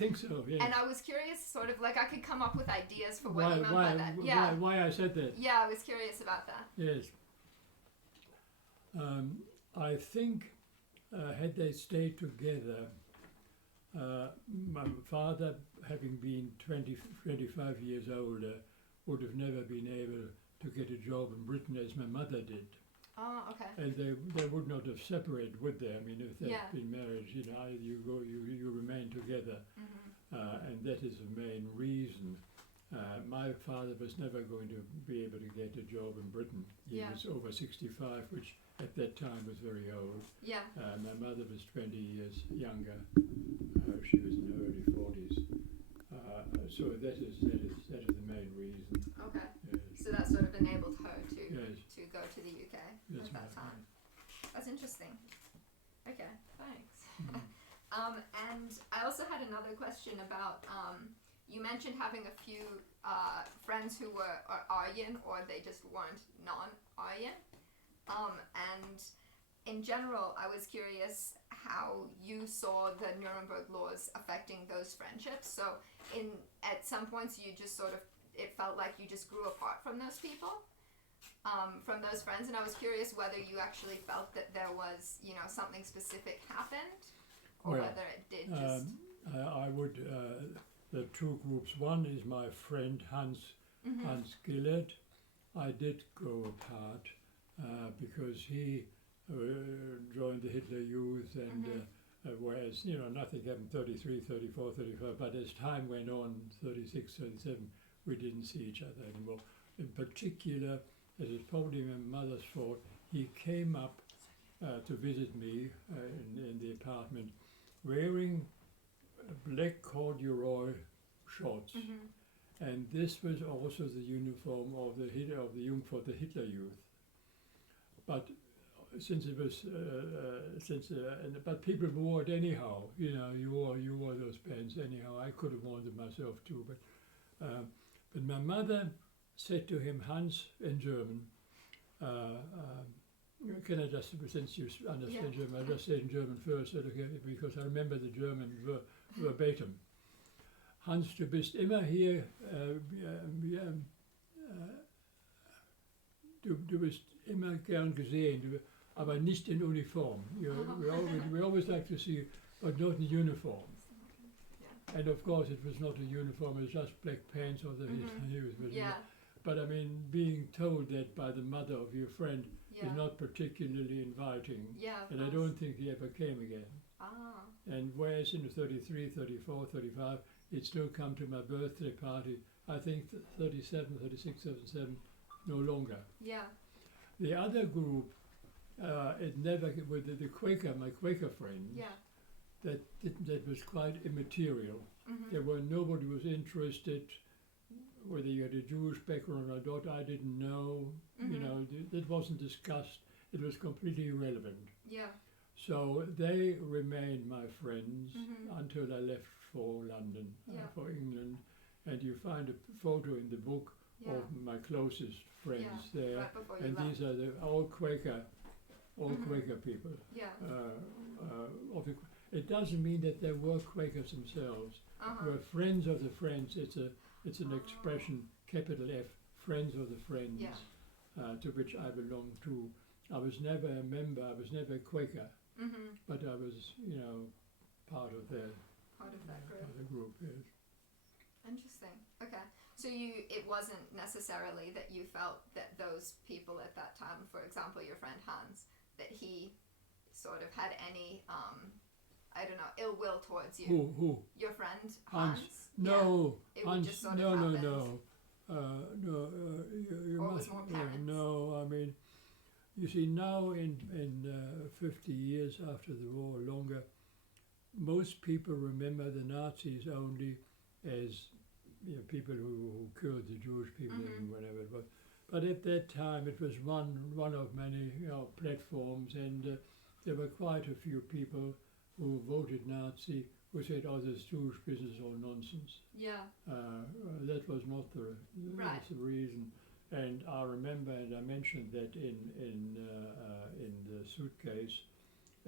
think so, yes. And I was curious, sort of, like, I could come up with ideas for what you meant by that. Yeah. Why I said that? Yeah, I was curious about that. Yes. I think had they stayed together, my father, having been 25 years older, would have never been able to get a job in Britain as my mother did. Oh, okay. And they would not have separated, would they? I mean, if they'd Yeah. been married, you know, either you remain together, and that is the main reason. My father was never going to be able to get a job in Britain. He was over 65, which at that time was very old. Yeah. My mother was 20 years younger. She was in her early 40s. So that is the main reason. Okay. Yes. So that sort of enabled her to Yes. to go to the UK Yes, at that ma'am. time. That's interesting. Okay, thanks. Mhm. And I also had another question about, you mentioned having a few friends who were Aryan, or they just weren't non-Aryan. And in general, I was curious how you saw the Nuremberg laws affecting those friendships. So at some points you just sort of, it felt like you just grew apart from those people, from those friends, and I was curious whether you actually felt that there was, you know, something specific happened, or Well, whether it did just... I would, the two groups. One is my friend Hans Gillard. I did grow apart because he joined the Hitler Youth, and whereas, you know, nothing happened 33, 34, 35, but as time went on, 36, 37, we didn't see each other anymore. In particular, it is probably my mother's fault, he came up to visit me in the apartment wearing black corduroy shorts. And this was also the uniform of the Jungfurt, the Hitler Youth. But since it was, but people wore it anyhow. You know, you wore those pants anyhow. I could have worn them myself too. But my mother said to him, Hans, in German, can I just, since you understand German, I'll just say it in German first, okay, because I remember the German verbatim. Hans, du bist immer hier, du bist immer gern gesehen, aber nicht in Uniform. We always like to see you, but not in uniform. And of course it was not a uniform, it was just black pants or the But I mean, being told that by the mother of your friend is not particularly inviting. And I don't think he ever came again. And whereas in 33, 34, 35, he'd still come to my birthday party, I think 37, 36, 37, no longer. The other group, it never, with the Quaker, my Quaker friends, that was quite immaterial. Nobody was interested whether you had a Jewish background or not. I didn't know. You know, that wasn't discussed. It was completely irrelevant. So they remained my friends until I left for London, for England. And you find a photo in the book of my closest friends there. Right, and these are the all Quaker people. It doesn't mean that they were Quakers themselves. We're friends of the friends. It's an expression, capital F, friends of the friends, to which I belong to. I was never a member. I was never a Quaker, but I was, you know, part of that group. Yes. Interesting. Okay. So it wasn't necessarily that you felt that those people at that time, for example, your friend Hans, that he sort of had any, I don't know, ill will towards you. Who? Your friend Hans? No. It Hans, just sort of no. happened. You or must. it was more parents? No, I mean, you see, now in 50 years after the war, longer, most people remember the Nazis only as, you know, people who killed the Jewish people and whatever it was. But at that time, it was one of many, you know, platforms, and there were quite a few people who voted Nazi who said, "Oh, this Jewish business is all nonsense." That was not the reason. And I remember, and I mentioned that in the suitcase.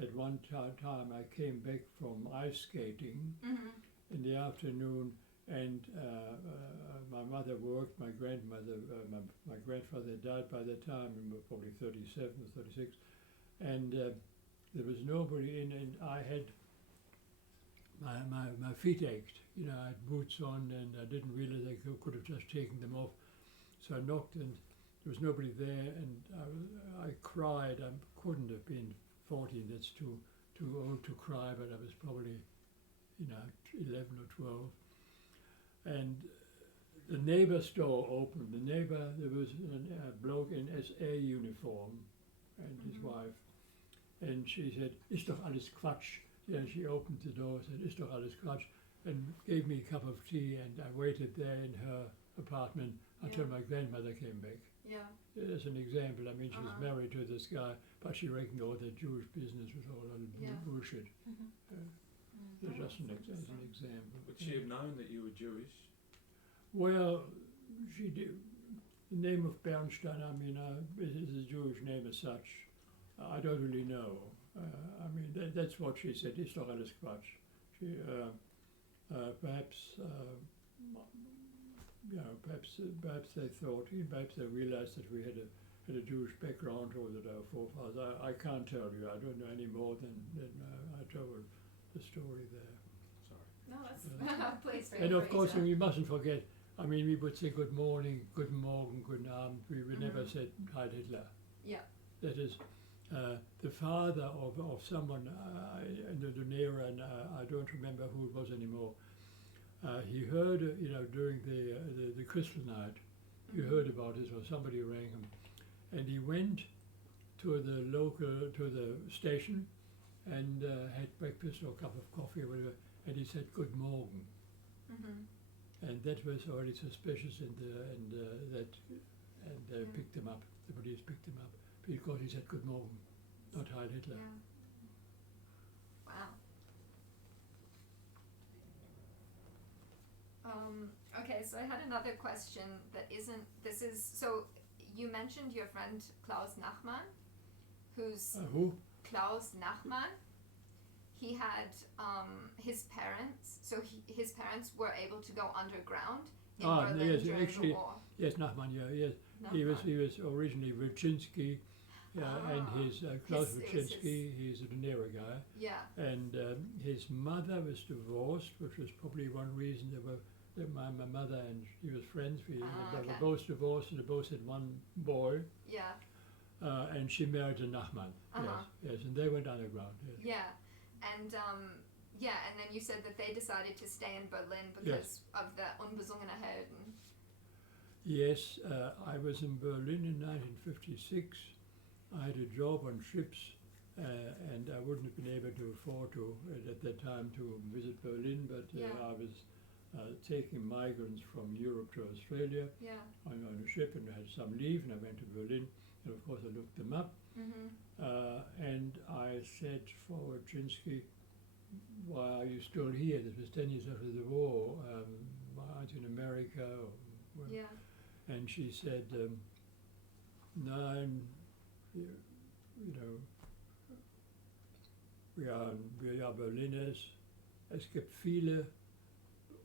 At one time, I came back from ice skating, in the afternoon, and my mother worked. My grandmother, my grandfather died by that time, we were probably 37 or 36, and there was nobody in, and I had my feet ached. You know, I had boots on, and I didn't realize I could have just taken them off. So I knocked, and there was nobody there, and I cried. I couldn't have been 14. That's too old to cry, but I was probably, 11 or 12. And the neighbor's door opened. There was a bloke in SA uniform, and his wife, and she said, "Ist doch alles Quatsch." Yeah, she opened the door, said, "Ist doch alles Quatsch," and gave me a cup of tea, and I waited there in her apartment until my grandmother came back. Yeah. As an example, I mean, she was married to this guy, but she reckoned all the Jewish business was all bullshit. Just as an example. Would she have known that you were Jewish? Well, she did. The name of Bernstein, I mean, is a Jewish name as such. I don't really know. I mean, that's what she said. Ist doch alles Quatsch. She, perhaps they thought, perhaps they realized that we had a Jewish background, or that our forefathers. I can't tell you. I don't know any more than I told the story there. Sorry. No, that's please. And of course, we mustn't forget. I mean, we would say good morning, guten Morgen, guten Abend. We would never say Heil Hitler. Yeah. That is, the father of someone in the Dunera, and I don't remember who it was anymore. He heard, during the crystal night, he heard about this, or somebody rang him, and he went to the station, and had breakfast or a cup of coffee or whatever, and he said good morgen. And that was already suspicious, and they picked him up. The police picked him up because he said good morgen, not Heil Hitler. Yeah. Wow. Okay, so I had another question that isn't. So you mentioned your friend Klaus Nachman, who's Who? Klaus Nachman. He had his parents. So his parents were able to go underground in Berlin during the war. Yes, Nachman. Yeah, yes. Nachman. He was originally Wilczynski, and his Klaus Wilczynski. He's a Dunera guy. Yeah. And his mother was divorced, which was probably one reason that my mother and he was friends. They were both divorced, and they both had one boy. Yeah. And she married a Nachman. Yes, and they went underground. Yes. Yeah. And and then you said that they decided to stay in Berlin because of the Unbesungene Helden. Yes, I was in Berlin in 1956. I had a job on ships, and I wouldn't have been able to afford to at that time to visit Berlin, but I was taking migrants from Europe to Australia on a ship, and I had some leave, and I went to Berlin, and of course I looked them up. And I said for Wilczynski, "Why are you still here? This was 10 years after the war. Why aren't you in America?" And she said, "Nein, we are Berliners. Es gibt viele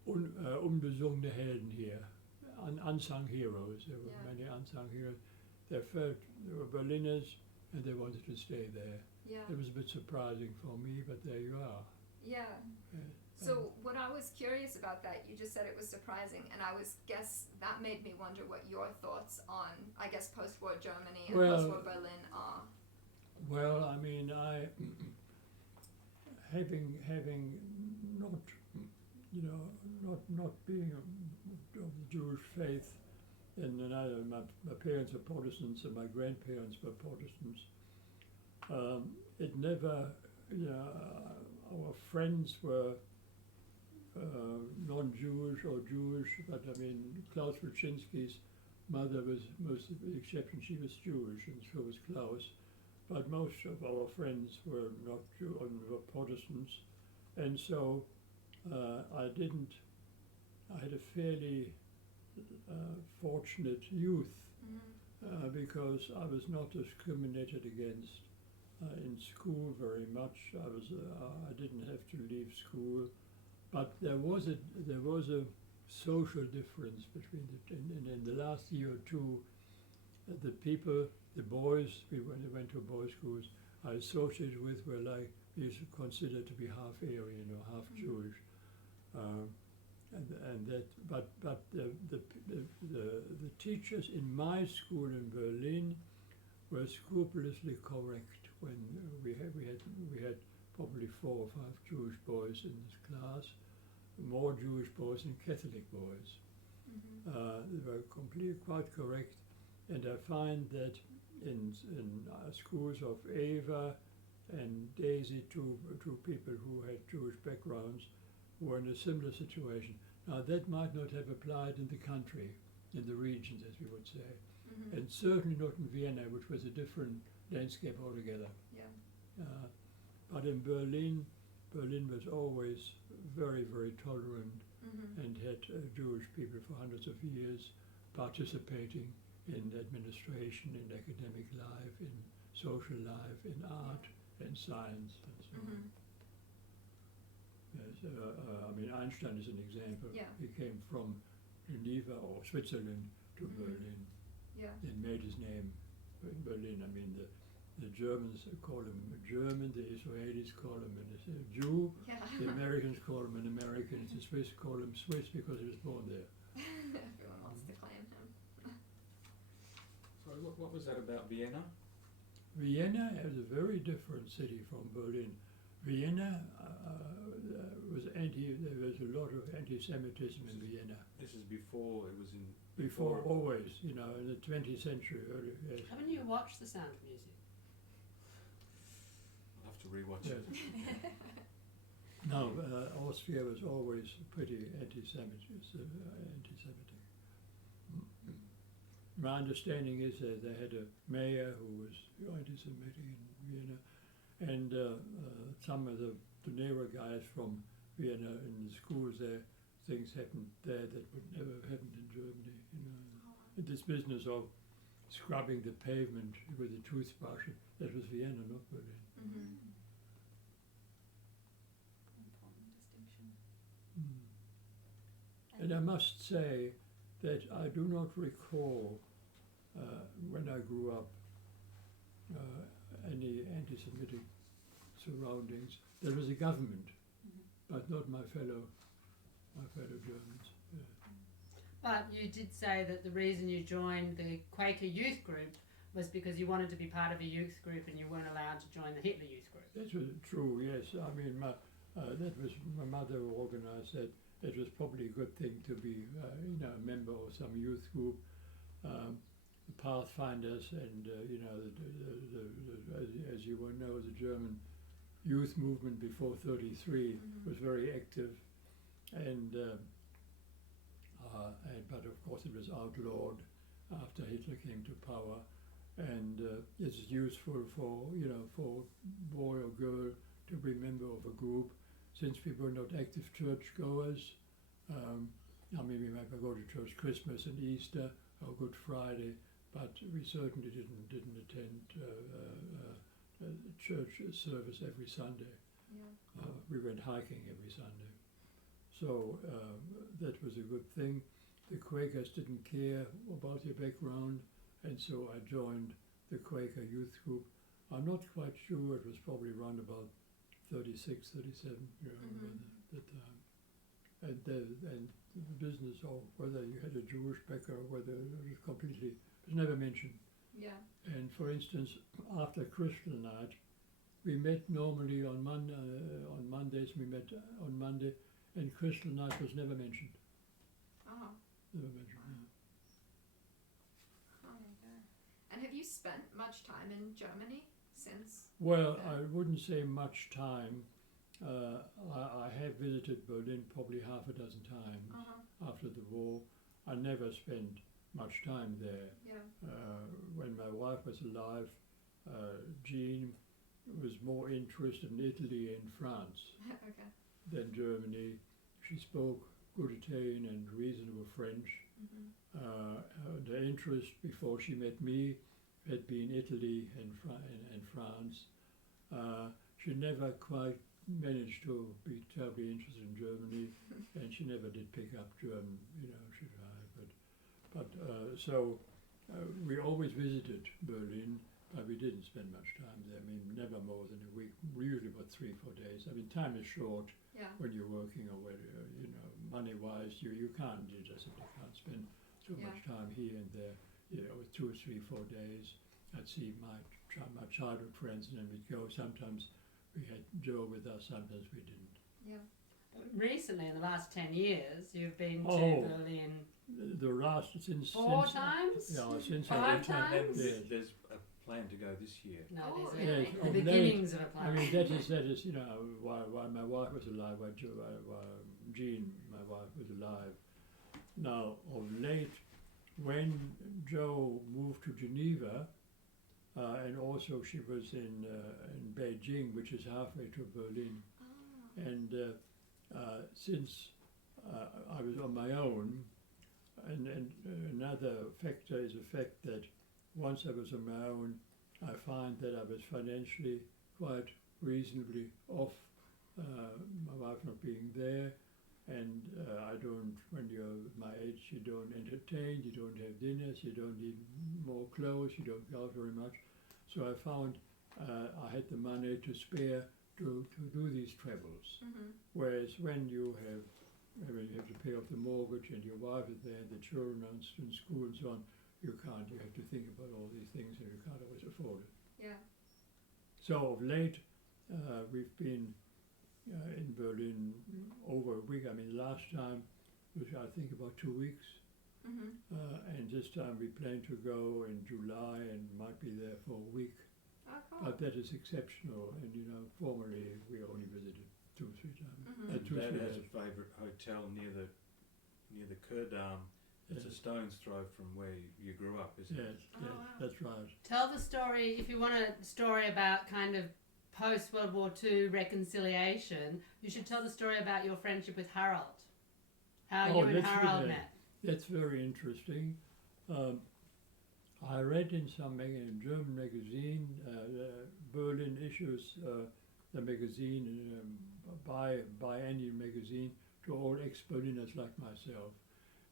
unbesungene Helden here, unsung heroes. There were many unsung heroes. They were Berliners, and they wanted to stay there. It was a bit surprising for me, but there you are." So what I was curious about that, you just said it was surprising, and guess that made me wonder what your thoughts on, I guess, post-war Germany and post-war Berlin are. Well, I mean, having not being of the Jewish faith, and my parents were Protestants and my grandparents were Protestants. It never, our friends were non-Jewish or Jewish, but I mean, Klaus Wilczynski's mother was most of the exception. She was Jewish, and so was Klaus. But most of our friends were not Jew, were Protestants, and so I had a fairly fortunate youth because I was not discriminated against in school very much. I didn't have to leave school. but there was a social difference between in the last year or two. The people, the boys, we went to boys' schools, I associated with were like you should consider to be half Aryan or half Jewish, and that. But the teachers in my school in Berlin were scrupulously correct. When we had probably 4 or 5 Jewish boys in this class, more Jewish boys than Catholic boys. They were completely quite correct, and I find that in schools of Ava and Daisy, two people who had Jewish backgrounds, were in a similar situation. Now that might not have applied in the country, in the regions, as we would say, and certainly not in Vienna, which was a different landscape altogether. Yeah. But in Berlin was always very, very tolerant and had Jewish people for hundreds of years participating in administration, in academic life, in social life, in art and science and so on. Yes, I mean, Einstein is an example. Yeah. He came from Geneva or Switzerland to Berlin Yeah. and made his name in Berlin. I mean, the Germans call him a German, the Israelis call him a Jew, Yeah. the Americans call him an American, the Swiss call him Swiss because he was born there. Everyone wants to claim him. So what was that about Vienna? Vienna is a very different city from Berlin. Vienna there was a lot of anti-Semitism in Vienna. This is before it was in. Before always, in the 20th century, early, yes. Haven't you watched The Sound of Music? I'll have to rewatch Yes. it. No, Austria was always pretty anti-Semitic. My understanding is that they had a mayor who was anti-Semitic in Vienna, and some of the Dunera guys from Vienna in the schools there, things happened there that would never have happened in Germany. This business of scrubbing the pavement with a toothbrush, that was Vienna, not Berlin. Important distinction. And I must say that I do not recall when I grew up any anti-Semitic surroundings. There was a government, but not my fellow Germans. Yeah. But you did say that the reason you joined the Quaker youth group was because you wanted to be part of a youth group and you weren't allowed to join the Hitler youth group. That was true, yes. I mean, that was my mother who organised that. It was probably a good thing to be, a member of some youth group. The Pathfinders and, as you well know, the German youth movement before 33 was very active, but of course it was outlawed after Hitler came to power, and it's useful for for boy or girl to be member of a group. Since we were not active church goers, I mean, we might go to church Christmas and Easter or Good Friday, but we certainly didn't attend church service every Sunday. Yeah. We went hiking every Sunday, so that was a good thing. The Quakers didn't care about your background, and so I joined the Quaker youth group. I'm not quite sure, it was probably around about 36, 37, at that time. And the business of whether you had a Jewish background, whether it was completely, it was never mentioned. Yeah. And for instance, after Christian night, we met normally on Mondays, we met on Monday, and Christian night was never mentioned. Oh. Never mentioned, yeah. Oh my God. And have you spent much time in Germany since? Well, I wouldn't say much time. I have visited Berlin probably half a dozen times after the war. I never spent much time there. Yeah. When my wife was alive, Jean was more interested in Italy and France Okay. than Germany. She spoke good Italian and reasonable French. The interest before she met me had been Italy and France. She never quite managed to be terribly interested in Germany, and she never did pick up German. You know, she tried, so we always visited Berlin, but we didn't spend much time there. I mean, never more than a week. Usually about 3-4 days. I mean, time is short Yeah. when you're working, or when you know, money-wise, you can't. You just simply can't spend so Yeah. much time here and there. You know, 2, 3, 4 days. I'd see my childhood friends, and then we'd go. Sometimes we had Joe with us, sometimes we didn't. Yeah. Recently, in the last 10 years, you've been to Oh. Berlin The last since 4 since, times? Yeah, since 5 I times? Yes. There's a plan to go this year. No, Oh, there's really? Yes, the of late. beginnings of a I plan. mean, that is, you know, while my wife was alive, while Jean, my wife, was alive. Now, of late, when Joe moved to Geneva, and also she was in Beijing, which is halfway to Berlin, Ah. and since I was on my own, and another factor is the fact that once I was on my own, I find that I was financially quite reasonably off, my wife not being there, and I don't, when you're my age, you don't entertain, you don't have dinners, you don't need more clothes, you don't go out very much. So I found I had the money to spare to do these travels. Mhm. Whereas when you have to pay off the mortgage and your wife is there, and the children are in school and so on, you can't. You have to think about all these things, and you can't always afford it. Yeah. So of late, we've been in Berlin over a week. I mean, last time was I think about 2 weeks, Mhm. and this time we plan to go in July and might be there for a week. Oh, cool. But that is exceptional, and you know, formerly we only visited 2 or 3 times. Mhm. 2 or Dad 3 has a days. favourite hotel near the Kerdam. It's a Yes. stone's throw from where you grew up, isn't Yes, it? Oh, yes, wow. that's right. Tell the story, if you want a story about kind of post World War II reconciliation, you should tell the story about your friendship with Harold. How Oh, you and that's Harold good. met. That's very interesting. I read in some German magazine, Berlin issues the magazine, biennial magazine, to all ex-Berliners like myself.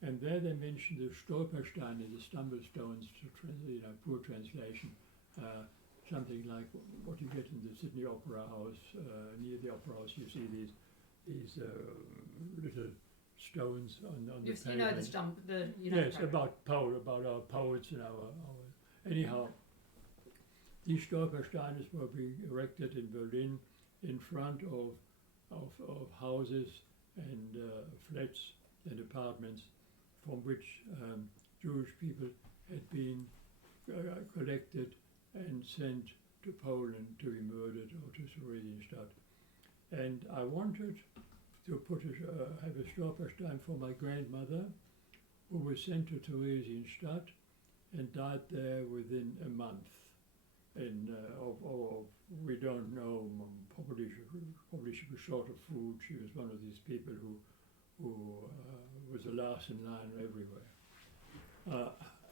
And there they mentioned the Stolpersteine, the stumble stones, poor translation, something like what you get in the Sydney Opera House. Near the Opera House, you see these little stones on the You pavement. know the stump, the you know. Yes, the program. about our poets and our anyhow. These Stolpersteine were being erected in Berlin in front of houses and flats and apartments from which Jewish people had been collected and sent to Poland to be murdered or to Theresienstadt. And I wanted to have a Stolperstein for my grandmother, who was sent to Theresienstadt and died there within a month. And we don't know, probably she was short of food. She was one of these people who was the last in line everywhere.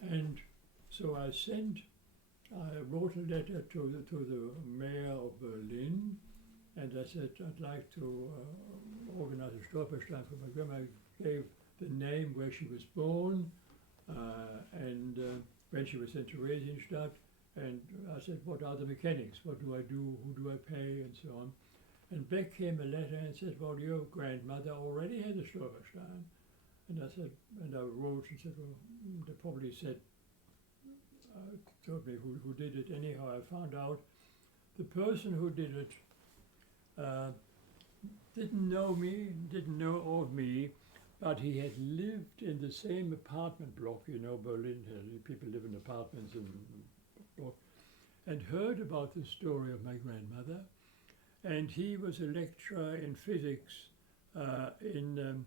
And so I wrote a letter to the mayor of Berlin, and I said I'd like to organize a Stolperstein for my grandma. I gave the name where she was born, and when she was sent to Theresienstadt, and I said, what are the mechanics? What do I do? Who do I pay? And so on. And back came a letter and said, well, your grandmother already had a Stolperstein. And I said, and I wrote and said, well, they probably said, told me who did it. Anyhow, I found out the person who did it didn't know me, didn't know of me, but he had lived in the same apartment block. You know, Berlin, people live in apartments and heard about the story of my grandmother. And he was a lecturer in physics in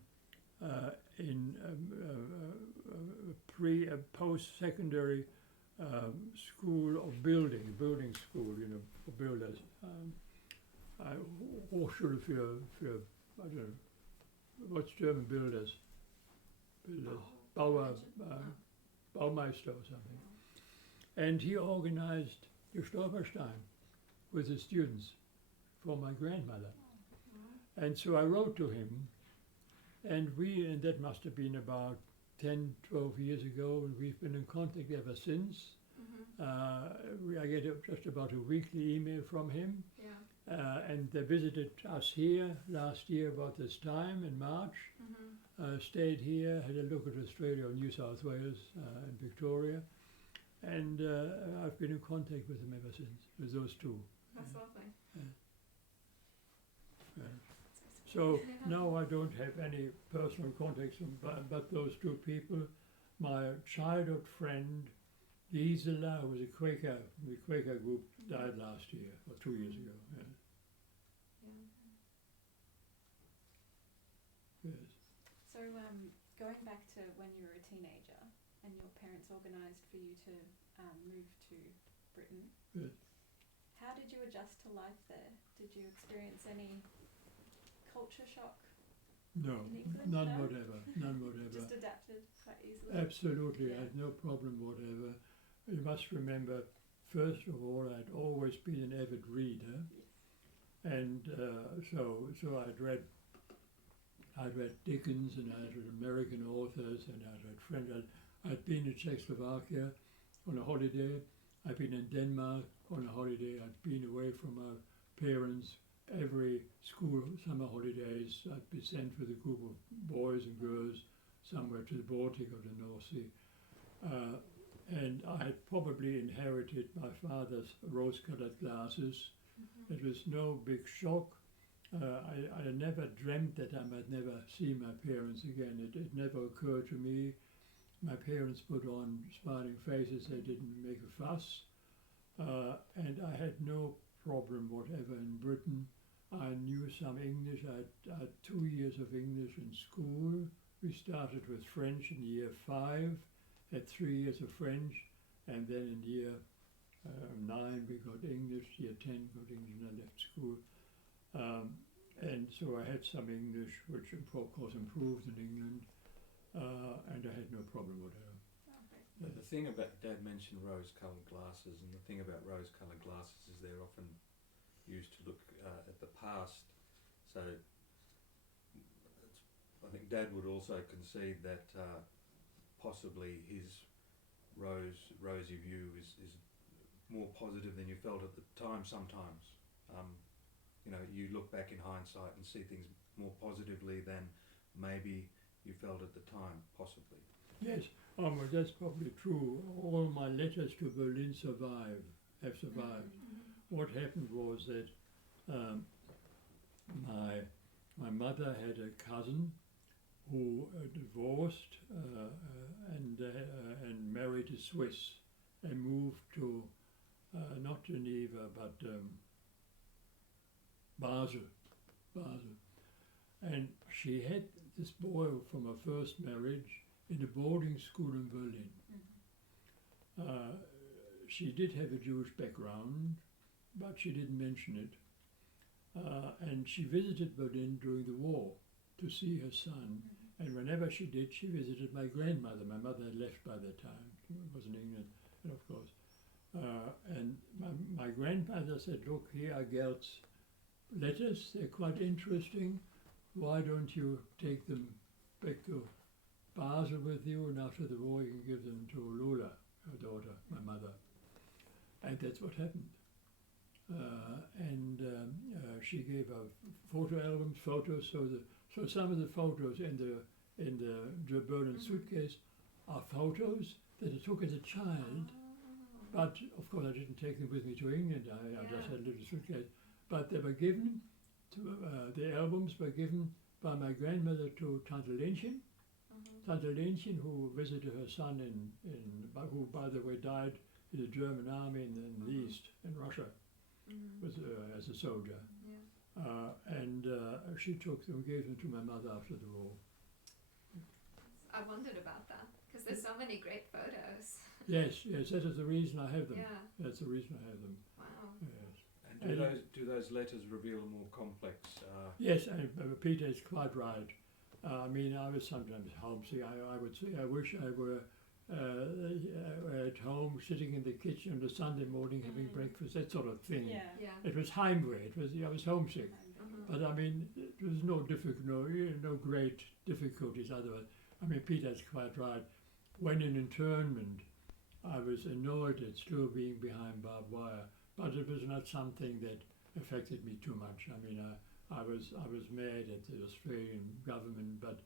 post-secondary school of building school, you know, for builders. Hochschule für, I don't know, what's German builders? Baumeister or something. And he organized the Stolperstein with the students for my grandmother. And so I wrote to him, and that must have been about 10, 12 years ago, and we've been in contact ever since. I get just about a weekly email from him. And they visited us here last year about this time in March. Stayed here, had a look at Australia or New South Wales and Victoria. And I've been in contact with them ever since, with those two. That's lovely. So now I don't have any personal contacts, but those two people. My childhood friend, Gisela, who was a Quaker, the Quaker group, died last year, or 2 years ago. Yes. So going back to when you were a teenager and your parents organised for you to move to Britain, Yes. how did you adjust to life there? Did you experience any culture shock? No, In England, none no? whatever, none whatever. Just adapted quite easily? Absolutely, I Yeah. had no problem whatever. You must remember, first of all, I'd always been an avid reader, and so I'd read Dickens, and I'd read American authors, and I'd read French. I'd been in Czechoslovakia on a holiday. I'd been in Denmark on a holiday. I'd been away from my parents. Every school summer holidays, I'd be sent with a group of boys and girls somewhere to the Baltic or the North Sea. And I had probably inherited my father's rose-colored glasses. It was no big shock. I never dreamt that I might never see my parents again. It never occurred to me. My parents put on smiling faces. They didn't make a fuss. And I had no problem whatever in Britain. I knew some English. I had 2 years of English in school. We started with French in year 5, had 3 years of French, and then in year 9 we got English, year 10 got English, and I left school. And so I had some English, which of course improved in England, and I had no problem whatever. The thing about, Dad mentioned rose-coloured glasses, and the thing about rose-coloured glasses is they're often used to look at the past. So I think Dad would also concede that possibly his rosy view is more positive than you felt at the time sometimes. You know, you look back in hindsight and see things more positively than maybe you felt at the time, possibly. Yes, well, that's probably true. All my letters to Berlin have survived. What happened was that my mother had a cousin who divorced and married a Swiss and moved to not Geneva but Basel. And she had this boy from her first marriage in a boarding school in Berlin. She did have a Jewish background, but she didn't mention it. And she visited Berlin during the war to see her son. And whenever she did, she visited my grandmother. My mother had left by that time. She was in England, and of course. And my grandmother said, look, here are Gert's letters. They're quite interesting. Why don't you take them back to Basel with you, and after the war you can give them to Lula, her daughter, my mother. And that's what happened. She gave her photo albums, photos. So some of the photos in the Berlin suitcase are photos that I took as a child. But of course I didn't take them with me to England. I just had a little suitcase. But they were given to the albums were given by my grandmother to Tante Lenchen. Tante Lenchen, who visited her son who by the way died in the German army in the East, in Russia, as a soldier. She took them, gave them to my mother after the war. I wondered about that, because there's so many great photos. Yes, that is the reason I have them. Yeah. That's the reason I have them. Wow. Yes. And do those letters reveal a more complex? Yes, Peter is quite right. I mean, I was sometimes homesick. I would say I wish I were at home, sitting in the kitchen on a Sunday morning having breakfast, that sort of thing. Yeah. Yeah. It was Heimweh. I was homesick. But I mean, there was no great difficulties otherwise. I mean, Peter's quite right. When in internment, I was annoyed at still being behind barbed wire, but it was not something that affected me too much. I mean, I was mad at the Australian government, but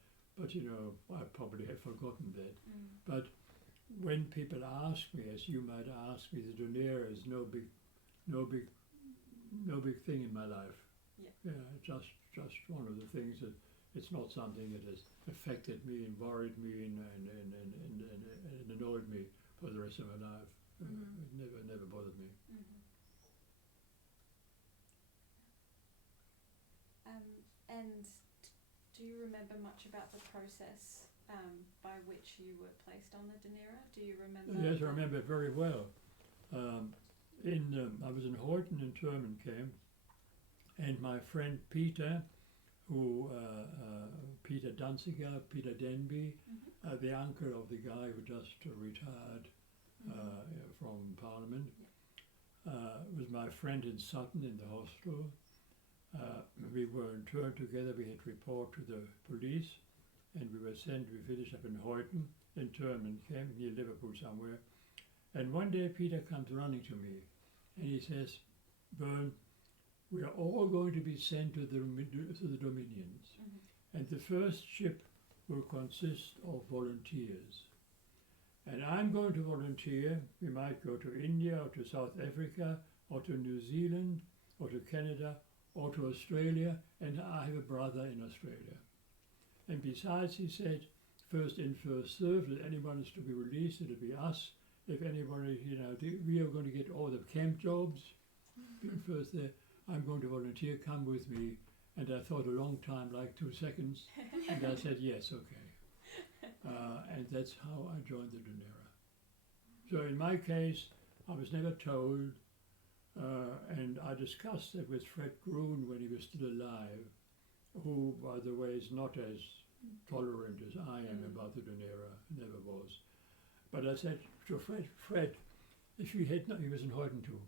you know, I probably have forgotten that. But when people ask me, as you might ask me, the Dunera is no big thing in my life. Yeah, just one of the things that it's not something that has affected me and worried me and annoyed me for the rest of my life. It never bothered me. And do you remember much about the process by which you were placed on the Dunera? Do you remember? Yes, I remember it very well. I was in Horton internment camp, and my friend Peter, Peter Danziger, Peter Denby, the uncle of the guy who just retired from Parliament, was my friend in Sutton in the hostel. We were interned together. We had to report to the police, and we finished up in Horton internment camp near Liverpool somewhere. And one day Peter comes running to me and he says, "Bern, we are all going to be sent to the Dominions, and the first ship will consist of volunteers. And I'm going to volunteer. We might go to India or to South Africa or to New Zealand or to Canada or to Australia, and I have a brother in Australia. And besides," he said, "first in, first served. If anyone is to be released, it'll be us. If anybody, we are going to get all the camp jobs. Being first there, I'm going to volunteer. Come with me." And I thought a long time, like 2 seconds, and I said, "Yes, okay." And that's how I joined the Dunera. So in my case, I was never told, and I discussed it with Fred Groon when he was still alive, who, by the way, is not as tolerant as I am about the Dunera, never was. But I said to Fred, if you had not, he was in Horton too,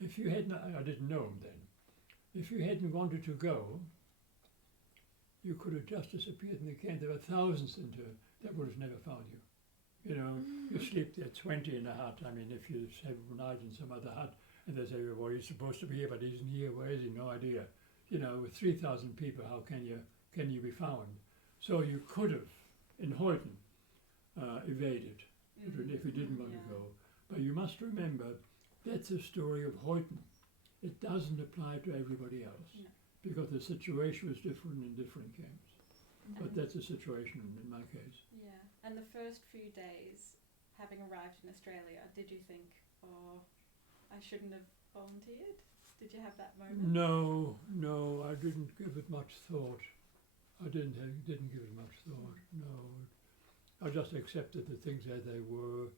if you had not, I didn't know him then, if you hadn't wanted to go, you could have just disappeared in the camp. There were thousands in there that would have never found you. You know, you sleep there 20 in a hut. I mean, if you have a night in some other hut and they say, "Well, he's supposed to be here, but he isn't here. Where is he? No idea." You know, with 3,000 people, how can you be found? So you could have, in Horton, evaded if you didn't want to go. But you must remember, that's a story of Horton. It doesn't apply to everybody else, because the situation was different in different camps. But that's the situation in my case. Yeah. And the first few days, having arrived in Australia, did you think, "Oh, I shouldn't have volunteered"? Did you have that moment? No, I didn't give it much thought. I didn't give it much thought. No, I just accepted the things as they were.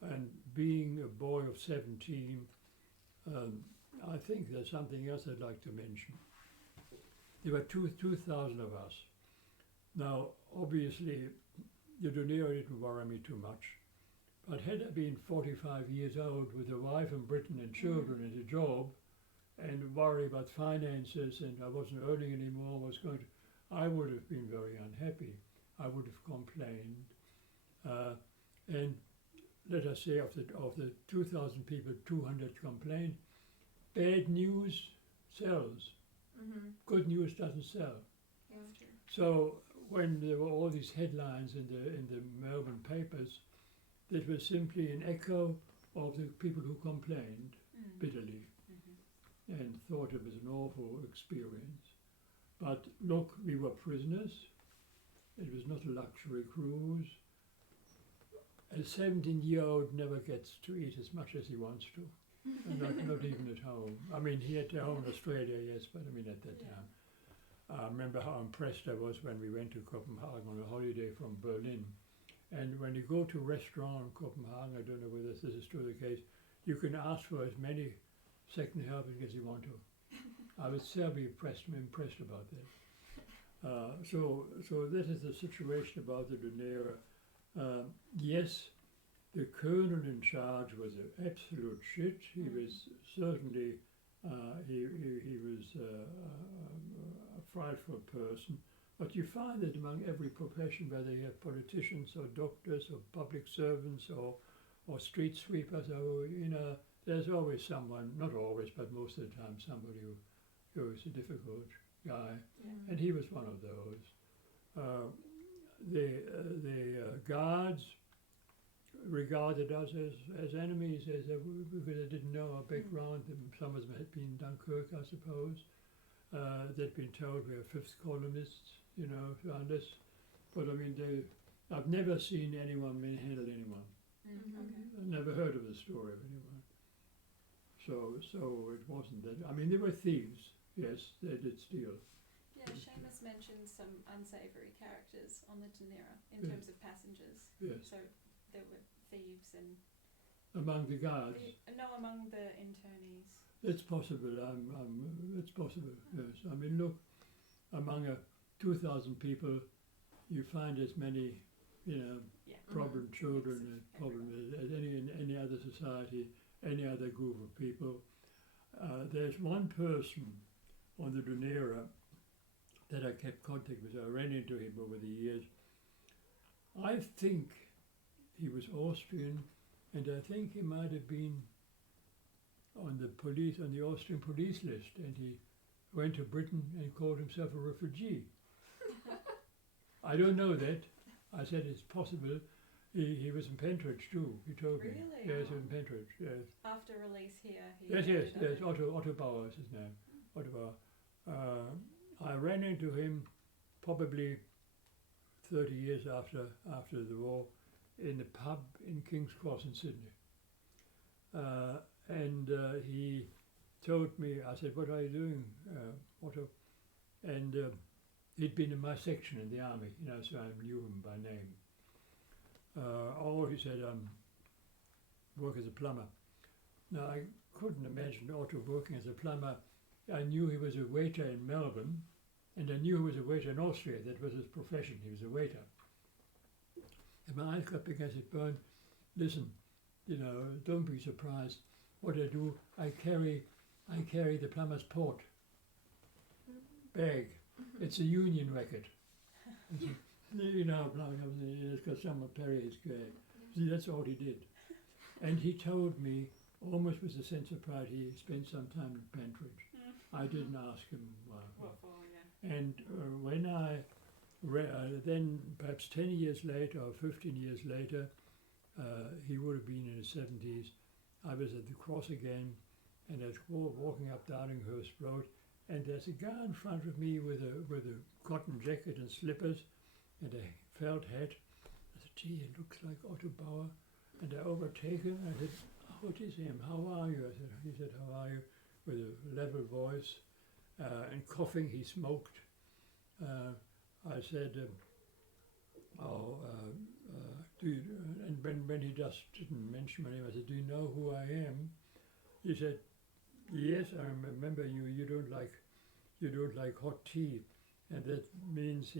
And being a boy of 17, I think there's something else I'd like to mention. There were 2,000 of us. Now, obviously, the Dunera didn't worry me too much. But had I been 45 years old with a wife in Britain and children and a job, and worry about finances, and I wasn't earning anymore, I would have been very unhappy. I would have complained. And let us say of the 2,000 people, 200 complained. Bad news sells. Good news doesn't sell. That's true. So when there were all these headlines in the Melbourne papers, that was simply an echo of the people who complained bitterly and thought it was an awful experience. But look, we were prisoners. It was not a luxury cruise. A 17-year-old never gets to eat as much as he wants to, not even at home. I mean, he had at home in Australia, yes, but I mean at that time. I remember how impressed I was when we went to Copenhagen on a holiday from Berlin. And when you go to a restaurant in Copenhagen, I don't know whether this is still the case, you can ask for as many second helpings as you want to. I was terribly impressed about that. So that is the situation about the Dunera. Yes, the colonel in charge was an absolute shit. He was certainly He was a frightful person. But you find that among every profession, whether you have politicians or doctors or public servants or street sweepers, or there's always someone, not always, but most of the time, somebody who is a difficult guy, and he was one of those. The guards regarded us as enemies, because they didn't know our background. Some of them had been in Dunkirk, I suppose. They'd been told we were fifth columnists, around us. But I mean, I've never seen anyone manhandle anyone. Okay. I've never heard of the story of anyone. So it wasn't that. I mean, they were thieves. Yes, they did steal. Yeah, Seamus mentioned some unsavoury characters on the Dunera in Yeah. terms of passengers. Yes, So there were thieves and among the guards. among the internees. It's possible. It's possible. Yes. I mean, look, among 2,000 people, you find as many, Yeah. problem children Mix of and problem as any other society, any other group of people. There's one person on the Dunera that I kept contact with. I ran into him over the years. I think he was Austrian, and I think he might have been on the Austrian police list, and he went to Britain and called himself a refugee. I don't know that. I said it's possible. He was in Pentridge too, he told me. Really? Yes, he was in Pentridge, yes. After release here, he Yes, ended up in- Otto Bauer is his name. Otto Bauer. I ran into him probably 30 years after the war in a pub in King's Cross in Sydney. And he told me, I said, what are you doing, Otto? And he'd been in my section in the army, so I knew him by name. He said, work as a plumber. Now, I couldn't imagine Otto working as a plumber. I knew he was a waiter in Melbourne, and I knew he was a waiter in Austria. That was his profession. He was a waiter. And my eyes got big. I said, Bern, listen, don't be surprised. What I do, I carry the plumber's port bag. It's a union record. It's got some of Perry's grade. See, that's all he did. And he told me, almost with a sense of pride, he spent some time in Pentridge. I didn't ask him why. What for, yeah. And when I then perhaps 10 years later or 15 years later, he would have been in his 70s, I was at the cross again, and I was walking up Darlinghurst Road, and there's a guy in front of me with a cotton jacket and slippers and a felt hat. I said, gee, it looks like Otto Bauer. And I overtake him. I said, oh, it is him. How are you? He said, how are you? With a level voice and coughing. He smoked. I said, do you, and when he just didn't mention my name, I said, do you know who I am? He said, yes, I remember you. You don't like hot tea, and that means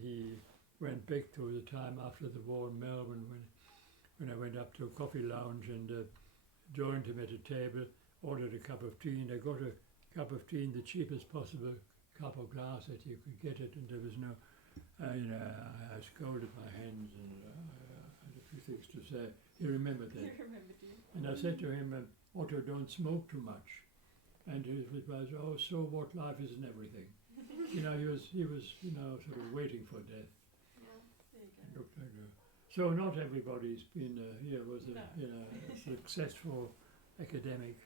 he went back to the time after the war in Melbourne when I went up to a coffee lounge and joined him at a table, ordered a cup of tea, and I got a cup of tea in the cheapest possible cup or glass that you could get it, and there was no, I scolded my hands and I had a few things to say. He remembered that. He remembered you. And I said to him, Otto, don't smoke too much. And he was, oh, so what, life isn't everything. He was sort of waiting for death. Yeah. There you It go. looked like that. So not everybody's been was a No. a successful academic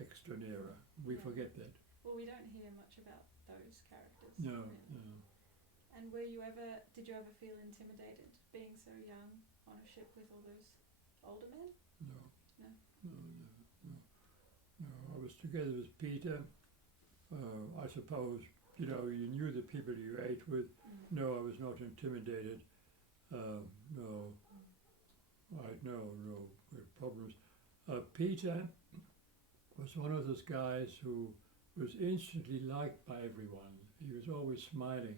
ex-Dunera. We Yeah. forget that. Well, we don't hear much about those characters. No, really. no. And did you ever feel intimidated being so young on a ship with all those older men? No. No? No. I was together with Peter. I suppose, you knew the people you ate with. No, I was not intimidated. No problems. Peter was one of those guys who was instantly liked by everyone. He was always smiling.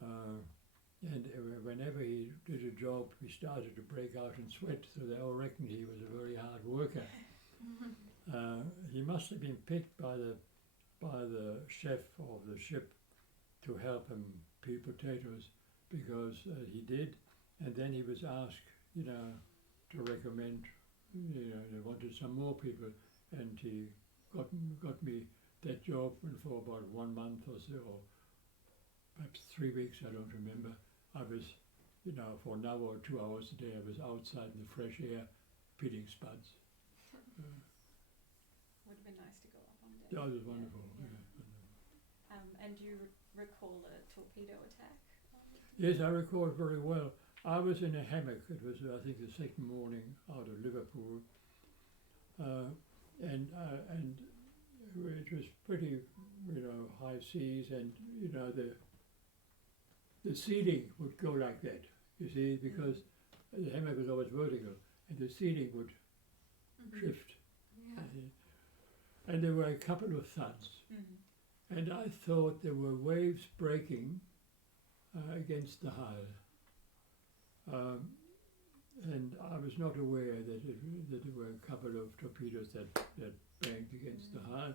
And whenever he did a job, he started to break out in sweat, so they all reckoned he was a very hard worker. He must have been picked by the chef of the ship to help him peel potatoes, because he did, and then he was asked, to recommend, they wanted some more people, and he got me that job, and for about 1 month or so, or perhaps 3 weeks, I don't remember. I was, for an hour or 2 hours a day, I was outside in the fresh air peeling spuds. Would have been nice to go up on deck. That was wonderful. Yeah. Yeah. And do you recall a torpedo attack? Yes, I recall it very well. I was in a hammock. It was, I think, the second morning out of Liverpool, and it was pretty, high seas, and the ceiling would go like that. You see, because the hammock was always vertical, and the ceiling would shift. Yeah. And there were a couple of thuds, and I thought there were waves breaking against the hull. And I was not aware that there were a couple of torpedoes that banged against the hull.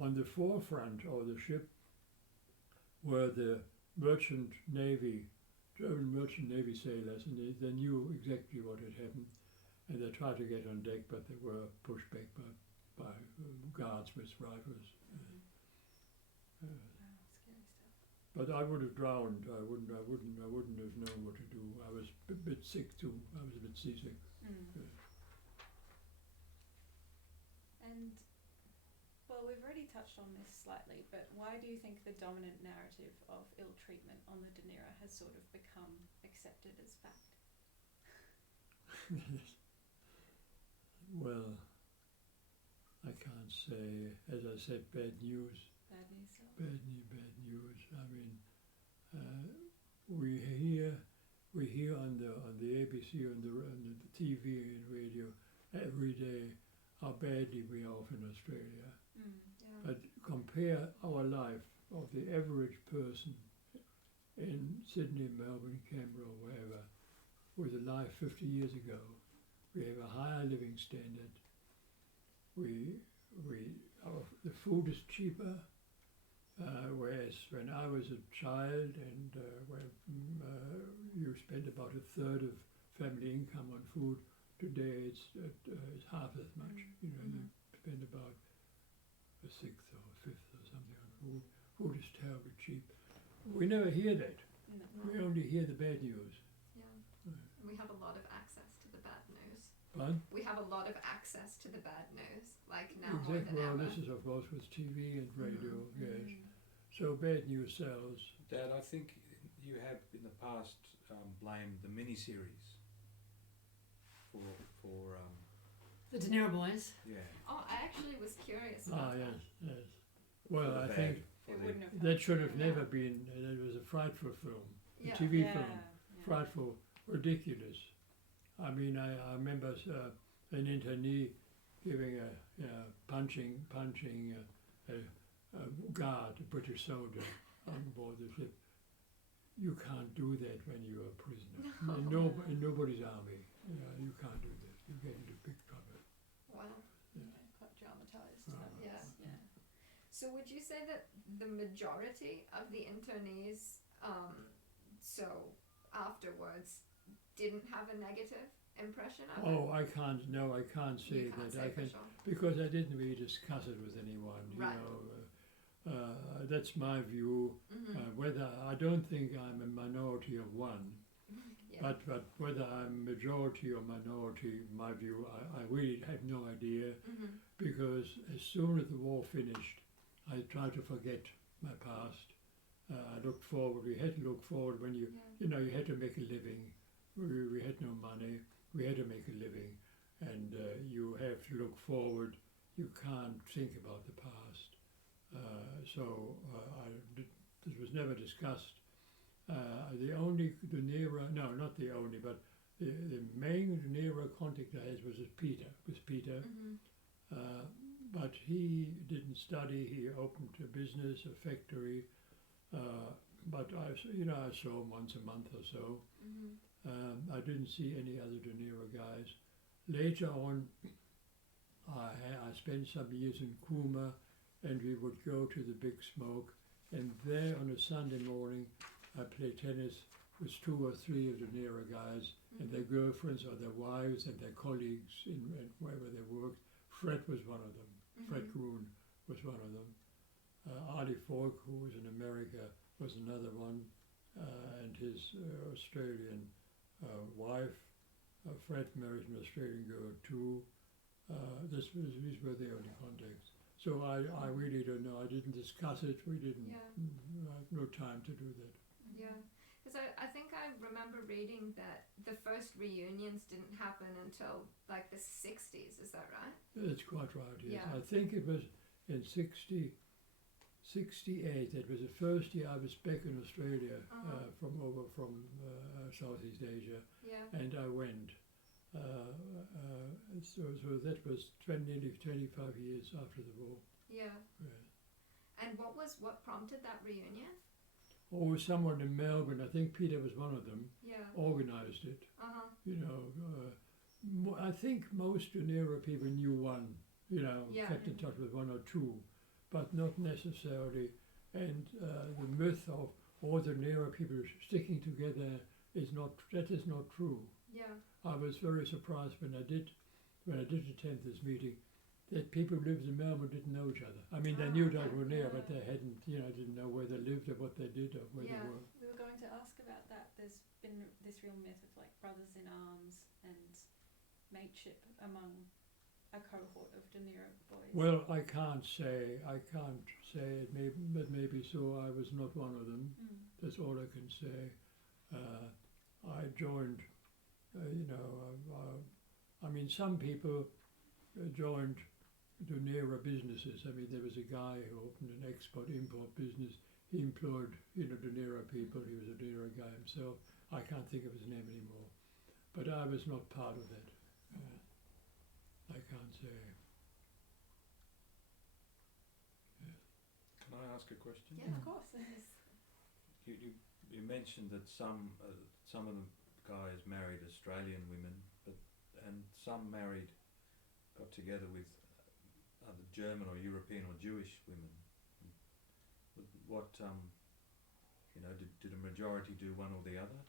On the forefront of the ship were the German merchant navy sailors, and they knew exactly what had happened, and they tried to get on deck, but they were pushed back by guards with rifles. Wow, scary stuff. But I would have drowned. I wouldn't have known what to do. I was a bit sick too. I was a bit seasick. And, well, we've already touched on this slightly, but why do you think the dominant narrative of ill treatment on the Dunera has sort of become accepted as fact? Well, I can't say. As I said, bad news. Bad news. Bad news. I mean, we hear on the ABC, on the TV and radio every day how badly we are off in Australia. Yeah. But compare our life of the average person in Sydney, Melbourne, Canberra, or wherever, with a life 50 years ago. We have a higher living standard. The food is cheaper. Whereas when I was a child, and when you spend about a third of family income on food, today it's half as much. You spend about a sixth or a fifth or something on food. Food is terribly cheap. We never hear that. No. We only hear the bad news. Yeah. We have a lot of access to the bad news. But We have a lot of access to the bad news, like now more exactly. than Well, ever. this is of course with TV and radio. Yes. Mm. So bad news sells. Dad, I think you have in the past blamed the miniseries for The Dunera boys. yeah. Oh, I actually was curious Ah, about yes, yes. Well, for I the think bad- for It the- wouldn't have that should have come never through. been. It was a frightful film, a Yeah. TV Yeah, film, yeah. frightful, ridiculous. I mean, I remember an internee giving punching a guard, a British soldier, on board the ship. You can't do that when you're a prisoner. In nobody's army. You can't do that. You get into big trouble. Wow. Yeah, quite dramatised. Ah. Yeah. Yeah. So would you say that the majority of the internees, so afterwards, didn't have a negative impression of Oh, it? I can't. No, I can't say You can't that. say I for can sure. because I didn't really discuss it with anyone. Right. That's my view. Whether I don't think I'm a minority of one, Yeah. but whether I'm majority or minority, my view, I really have no idea. Because as soon as the war finished, I tried to forget my past. I looked forward. We had to look forward when you had to make a living. We had no money. We had to make a living, and you have to look forward. You can't think about the past. This was never discussed. The only Dunera, no, not the only, but the main Dunera contact I had was with Peter. But he didn't study. He opened a business, a factory. But I saw him once a month or so. I didn't see any other Dunera guys. Later on, I spent some years in Cooma, and we would go to the Big Smoke, and there on a Sunday morning I played tennis with 2 or 3 of the Dunera guys and their girlfriends or their wives and their colleagues in wherever they worked. Fred was one of them. Fred Groon was one of them. Artie Falk, who was in America, was another one, and his Australian wife. Fred married an Australian girl too. These were the only contacts. So I really don't know. I didn't discuss it. We didn't. I have no time to do that. Yeah, because I think I remember reading that the first reunions didn't happen until like the 60s. Is that right? That's quite right. Yes, Yeah. I think it was in 68. It was the first year I was back in Australia from Southeast Asia, and I went. So that was nearly 25 years after the war. Yeah. And what prompted that reunion? Oh, someone in Melbourne, I think Peter was one of them, Yeah. organised it. You know, I think most Dunera people knew one, you know, kept in touch with 1 or 2, but not necessarily. And the myth of all the Dunera people sticking together is not true. Yeah. I was very surprised when I did attend this meeting, that people who lived in Melbourne didn't know each other. I mean, they knew they were near, but they didn't know where they lived or what they did or where they were. We were going to ask about that. There's been this real myth of like brothers in arms and mateship among a cohort of Dunera boys. Well, I can't say it, but maybe so. I was not one of them. That's all I can say. I joined, I mean, some people joined Dunera businesses. I mean, there was a guy who opened an export-import business. He employed, Dunera people. He was a Dunera guy himself. I can't think of his name anymore. But I was not part of that. I can't say. Can I ask a question? Yeah, Of course. You mentioned that some of the guys married Australian women, and some got together with other German or European or Jewish women. What did a majority do one or the other?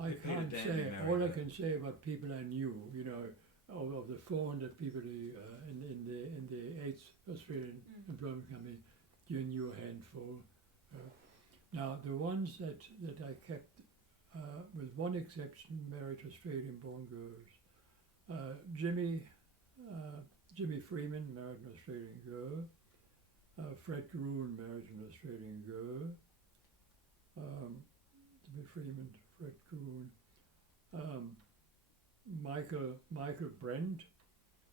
I can't say. All I can say about people I knew, of the 400 people in the 8th Australian Employment Company, you knew a handful. Now the ones that I kept, with one exception, married Australian-born girls. Jimmy Freeman married an Australian girl. Fred Groon married an Australian girl. Jimmy Freeman, Fred Groon. Michael Brent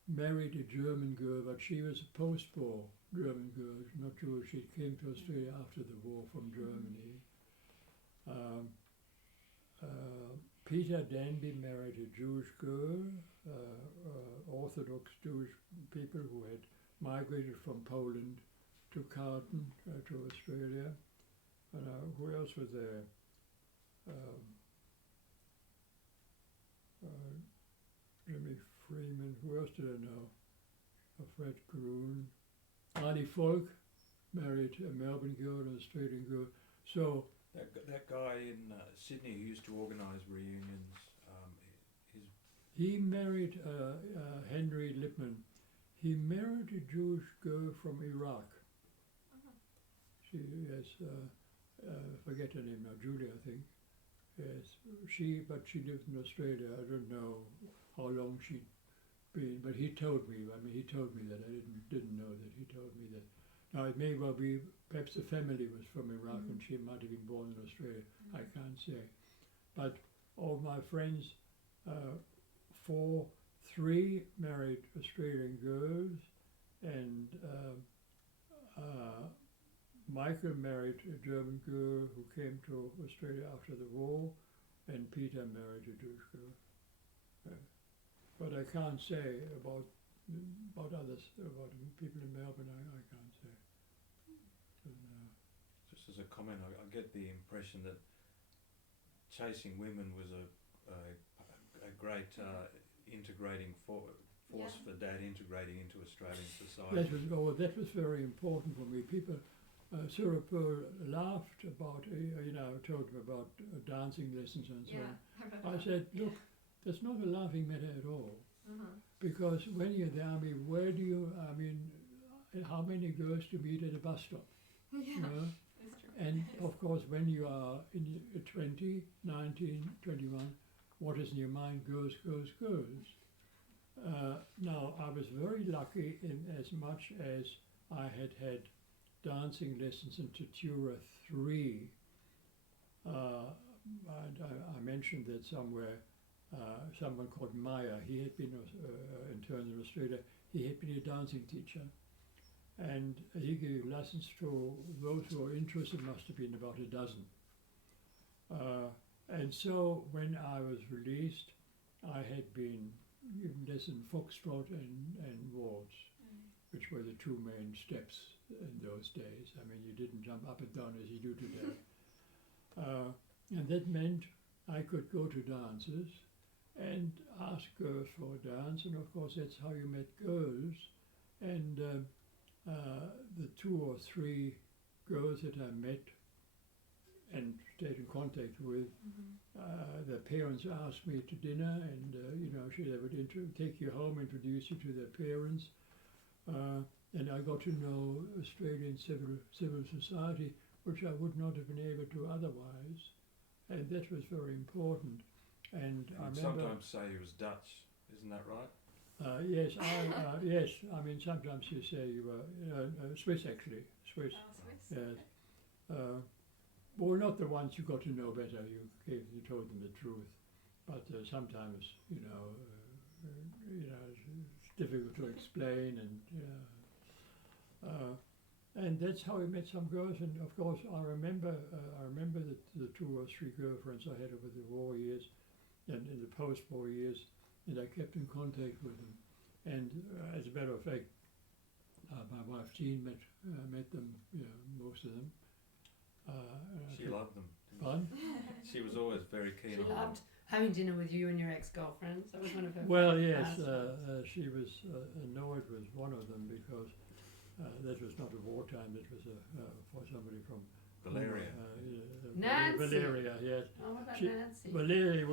married a German girl, but she was a post-war German girl, not Jewish. She came to Australia after the war from Germany. Peter Danby married a Jewish girl, Orthodox Jewish people who had migrated from Poland to Carlton, to Australia. Who else was there? Jimmy Freeman. Who else did I know? Fred Groon. Arnie Falk married a Melbourne girl and an Australian girl. So that guy in Sydney who used to organise reunions, he married Henry Lipman. He married a Jewish girl from Iraq. She forget her name now, Julia, I think. Yes, but she lived in Australia. I don't know how long she'd been, but he told me. I mean, he told me that. I didn't know that. He told me that. Now it may well be. Perhaps the family was from Iraq, and she might have been born in Australia. I can't say. But all my friends, 3 married Australian girls, and Michael married a German girl who came to Australia after the war, and Peter married a Jewish girl. But I can't say about others, about people in Melbourne. I can't say. just as a comment, I get the impression that chasing women was a great integrating force for Dad integrating into Australian society. That was very important for me. People, Sarah Pearl laughed about, told him about dancing lessons and so on. I said, look, that's not a laughing matter at all. Because when you're in the army, how many girls do you meet at a bus stop? You know? It's true. And of course, when you are in 20, 19, 21, what is in your mind goes. Now, I was very lucky in as much as I had dancing lessons in Tatura 3. I mentioned that somewhere. Someone called Meyer, he had been an intern in Australia, he had been a dancing teacher. And he gave lessons to those who were interested, must have been about a dozen. And so when I was released, I had been given lessons in Foxtrot and Waltz, which were the two main steps in those days. I mean, you didn't jump up and down as you do today. And that meant I could go to dances and ask girls for a dance, and of course that's how you met girls. And the 2 or 3 girls that I met and stayed in contact with, their parents asked me to dinner, and they would take you home, introduce you to their parents, and I got to know Australian civil society, which I would not have been able to otherwise, and that was very important. And I remember sometimes say he was Dutch, isn't that right? Yes, yes. I mean, sometimes you say you were Swiss, actually. Swiss. Oh, Swiss. Yes. Well, not the ones you got to know better. You told them the truth, but sometimes it's difficult to explain, and that's how I met some girls. And of course, I remember the 2 or 3 girlfriends I had over the war years, and in the post-war years. And I kept in contact with them. And as a matter of fact, my wife Jean met them, most of them. She loved them. Pardon? She was always very keen She on loved having dinner with you and your ex-girlfriends. That was one of her Well, favourite yes, pastimes. she was annoyed with one of them because that was not a wartime, that was for somebody from Valeria. Nancy. Valeria, yes. Oh, what about She- Nancy? Valeria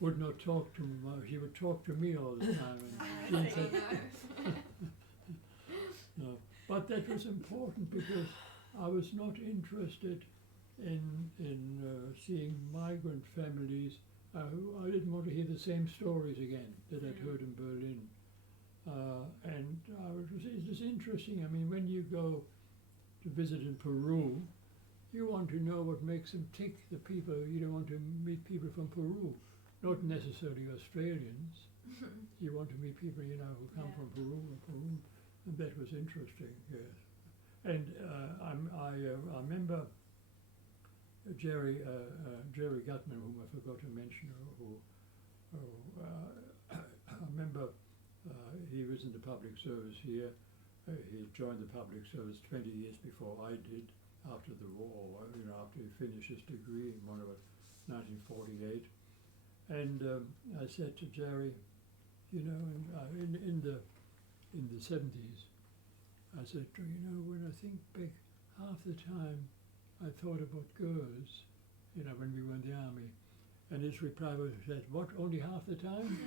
would not talk to me. She would talk to me all the time. And Jean said, no. But that was important because I was not interested in seeing migrant families. I didn't want to hear the same stories again that I'd heard in Berlin. It was interesting. I mean, when you go to visit in Peru, you want to know what makes them tick, the people. You don't want to meet people from Peru, not necessarily Australians. You want to meet people, who come from Peru, and that was interesting, yes. And I remember Jerry Gutman, whom I forgot to mention, I remember he was in the public service here. He joined the public service 20 years before I did, after the war, after he finished his degree in 1948. And I said to Jerry, in the 70s, I said, when I think back, half the time I thought about girls, when we were in the army. And his reply was, what, only half the time?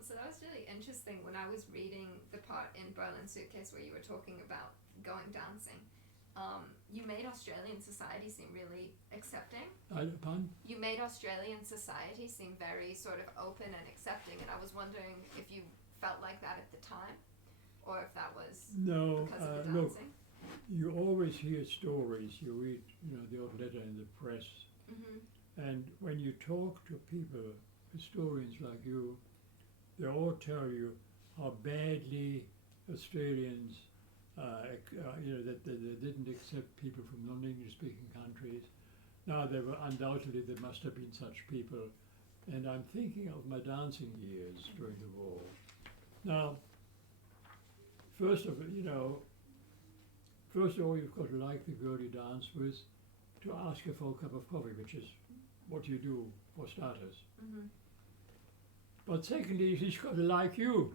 So that was really interesting when I was reading the part in Berlin Suitcase where you were talking about going dancing. You made Australian society seem really accepting. Pardon? You made Australian society seem very sort of open and accepting, and I was wondering if you felt like that at the time, or if that was No, because of the look, dancing. you always hear stories, you read, the old letter in the press, and when you talk to people, historians like you, they all tell you how badly Australians, that they didn't accept people from non-English speaking countries. Now, there must have been such people, and I'm thinking of my dancing years during the war. Now, first of all, you've got to like the girl you dance with, to ask her for a cup of coffee, which is what you do for starters. But secondly, she's got to like you.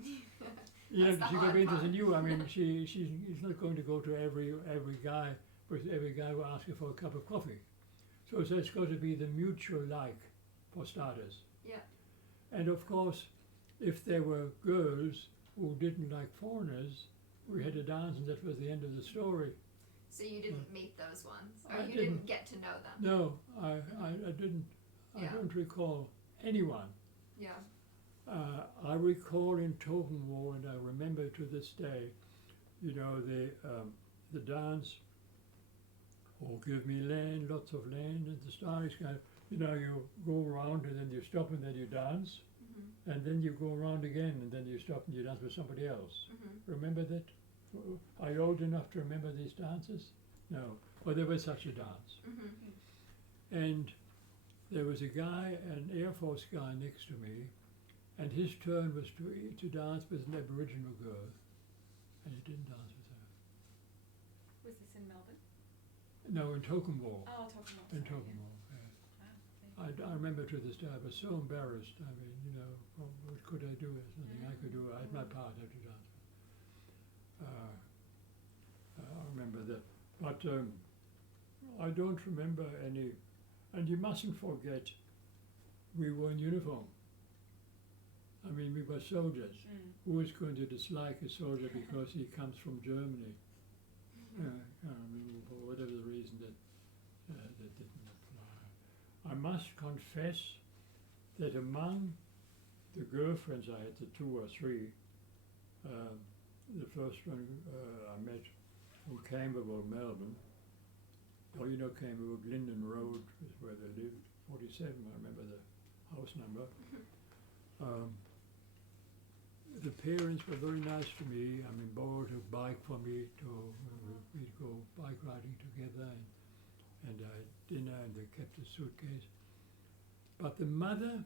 You know, That's the she's got to hard be interested in part. you. I mean, she's not going to go to every guy, because every guy will ask her for a cup of coffee. So it's got to be the mutual like, for starters. Yeah. And of course, if there were girls who didn't like foreigners, we had a dance, and that was the end of the story. So you didn't meet those ones, or I you didn't. didn't get to know them. No, I didn't. I Yeah. don't recall anyone. Yeah. I recall in Token War, and I remember to this day, you know, the dance, oh, give me land, lots of land, and the star is kind of, you know, you go around and then you stop and then you dance, Mhm. and then you go around again and then you stop and you dance with somebody else. Mhm. Remember that? Are you old enough to remember these dances? No. Well, there was such a dance. Mhm. And there was a guy, an Air Force guy next to me, and his turn was to dance with an Aboriginal girl, and he didn't dance with her. Was this in Melbourne? No, in Tokemore. Oh, talking about. In sorry, Tokemore, yeah. yeah. Wow, I remember to this day, I was so embarrassed. I mean, you know, what could I do? There's nothing I could do. I had my part, I had to dance. I remember that. But I don't remember any. And you mustn't forget, we were in uniform. I mean, we were soldiers. Who is going to dislike a soldier because he comes from Germany? I mean, for whatever the reason that didn't apply. I must confess that among the girlfriends I had, the 2 or 3, the first one I met from Canberra, Melbourne. Oh, you know Canberra, Linden Road is where they lived. 47, I remember the house number. The parents were very nice to me. I mean, borrowed a bike for me to we'd go bike riding together, and I had dinner, and they kept a suitcase. But the mother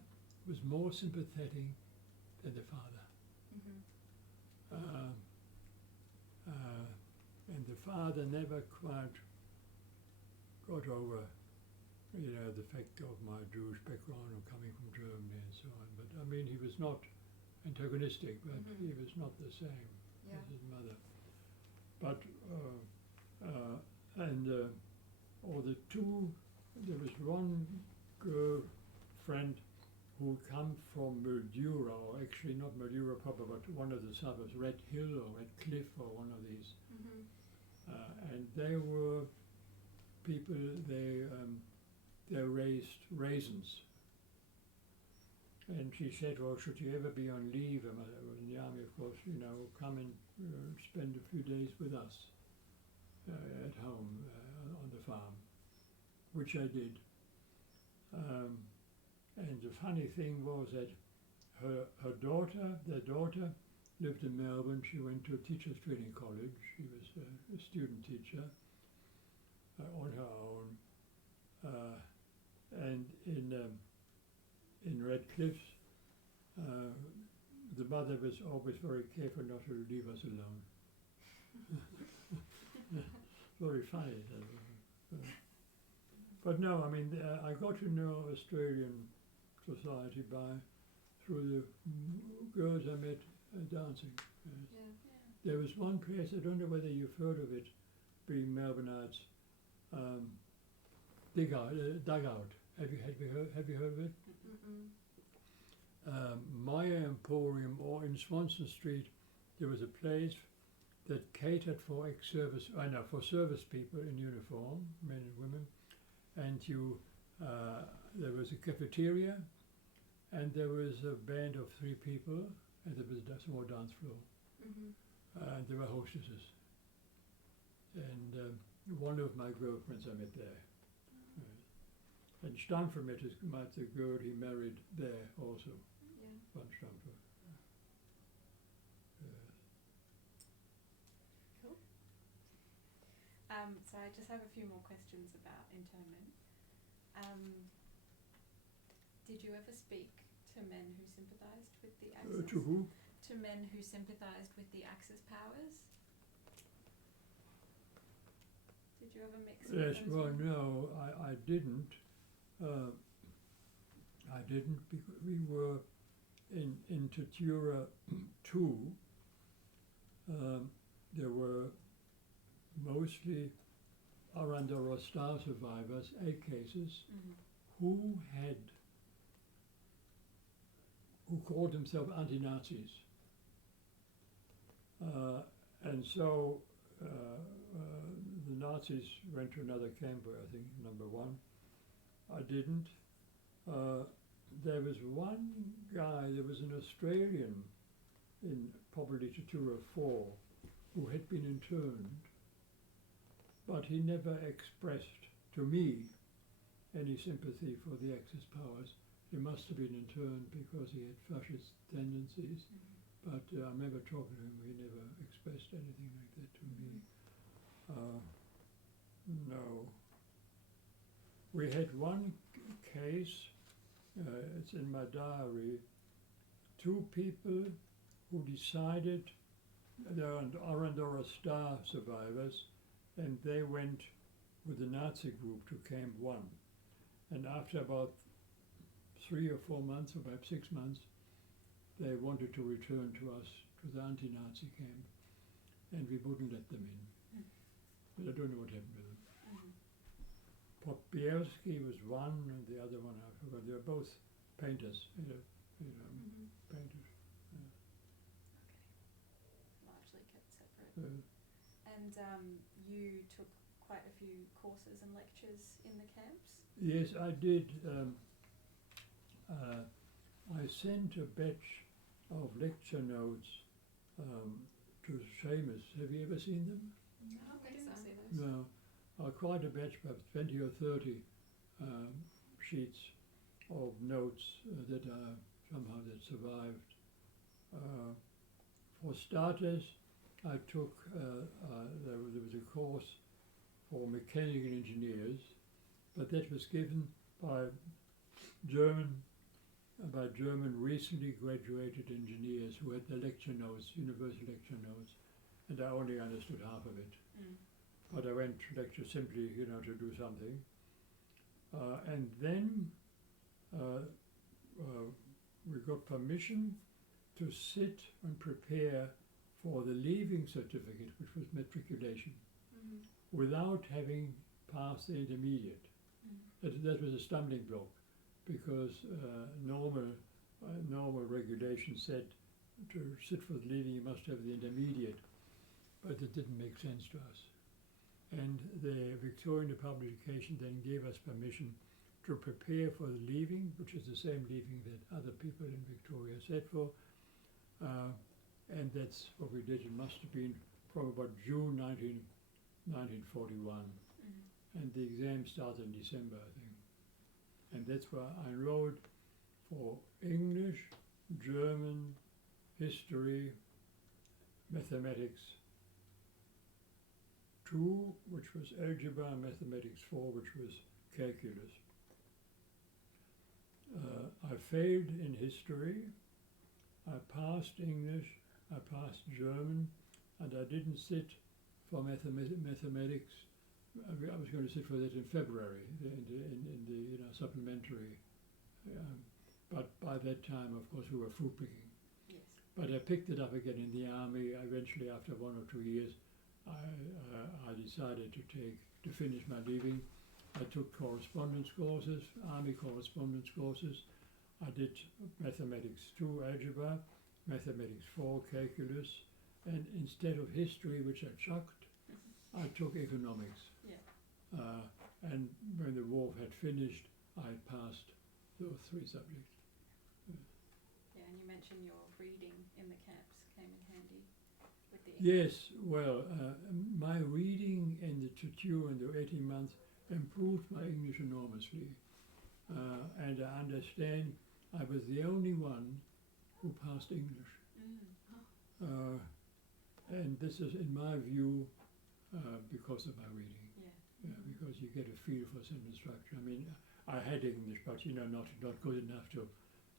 was more sympathetic than the father. Mhm. And the father never quite got over, you know, the fact of my Jewish background of coming from Germany and so on. But I mean, he was not antagonistic, but Mhm. he was not the same Yeah. as his mother. But there was one girlfriend who come from Mildura, or actually not Mildura proper, but one of the suburbs, Red Hill or Red Cliff or one of these. Mhm. And they were people, they raised raisins. And she said, well, should you ever be on leave, and I was in the army, of course, you know, come and spend a few days with us at home on the farm, which I did. And the funny thing was that their daughter lived in Melbourne. She went to a teacher's training college. She was a student teacher on her own. And in Red Cliffs, the mother was always very careful not to leave us alone. Very funny. But no, I mean, I got to know Australian society through the girls I met dancing. Yes. Yeah. There was one place, I don't know whether you've heard of it, being Melbourneites, Dugout. Have you heard of it? Mm-mm. Maya Emporium, or in Swanston Street, there was a place that catered for for service people in uniform, men and women, and there was a cafeteria, and there was a band of 3 people, and there was a small dance floor, Mhm. and there were hostesses. And one of my girlfriends I met there. And Stamford met the girl he married there also, Yeah. Van Stamford. Cool. So I just have a few more questions about internment. Did you ever speak to men who sympathised with the Axis? To who? To men who sympathised with the Axis powers? Did you ever mix with Yes, those well, men? no, I didn't. I didn't, because we were in Tatura 2, there were mostly Arandora Star survivors, 8 cases, who called themselves anti-Nazis. And so the Nazis went to another camp, I think, number 1. I didn't. There was one guy, there was an Australian in probably Tatura 4 who had been interned, but he never expressed to me any sympathy for the Axis powers. He must have been interned because he had fascist tendencies, but I remember talking to him, he never expressed anything like that to me. No. We had one case, it's in my diary, 2 people who decided, they're Arandora Star survivors, and they went with the Nazi group to Camp 1. And after about 3 or 4 months, or perhaps 6 months, they wanted to return to us, to the anti-Nazi camp, and we wouldn't let them in. But I don't know what happened to them. Popielski was one, and the other one I forgot. They were both painters, painters. Largely kept separate. And you took quite a few courses and lectures in the camps? Yes, I did. I sent a batch of lecture notes to Seamus. Have you ever seen them? I don't think so. See those. No. Quite a batch, perhaps 20 or 30 sheets of notes that survived. For starters, I took, there was a course for mechanical engineers, but that was given by German recently graduated engineers who had the lecture notes, universal lecture notes, and I only understood half of it. But I went to lecture simply, to do something. And then we got permission to sit and prepare for the leaving certificate, which was matriculation, without having passed the intermediate. That was a stumbling block, because normal regulation said to sit for the leaving you must have the intermediate, but it didn't make sense to us. And the Victorian Publication then gave us permission to prepare for the leaving, which is the same leaving that other people in Victoria sat for. And that's what we did. It must have been probably about June 1941. And the exam started in December, I think. And that's where I enrolled for English, German, history, mathematics 2, which was algebra, and mathematics 4, which was calculus. I failed in history, I passed English, I passed German, and I didn't sit for mathematics. I was going to sit for that in February, in the supplementary. But by that time, of course, we were fruit picking. Yes. But I picked it up again in the army. Eventually, after 1 or 2 years, I decided to finish my leaving. I took correspondence courses, army correspondence courses. I did mathematics 2 algebra, mathematics 4 calculus, and instead of history, which I chucked, I took economics. Yeah. And when the war had finished, I passed those 3 subjects. Yeah, and you mentioned your reading in the camps came in handy with the Yes, well, my reading in the tutor in the 18 months improved my English enormously. And I understand I was the only one who passed English. And this is, in my view, because of my reading. Yeah. Because you get a feel for sentence structure. I mean, I had English, but not good enough to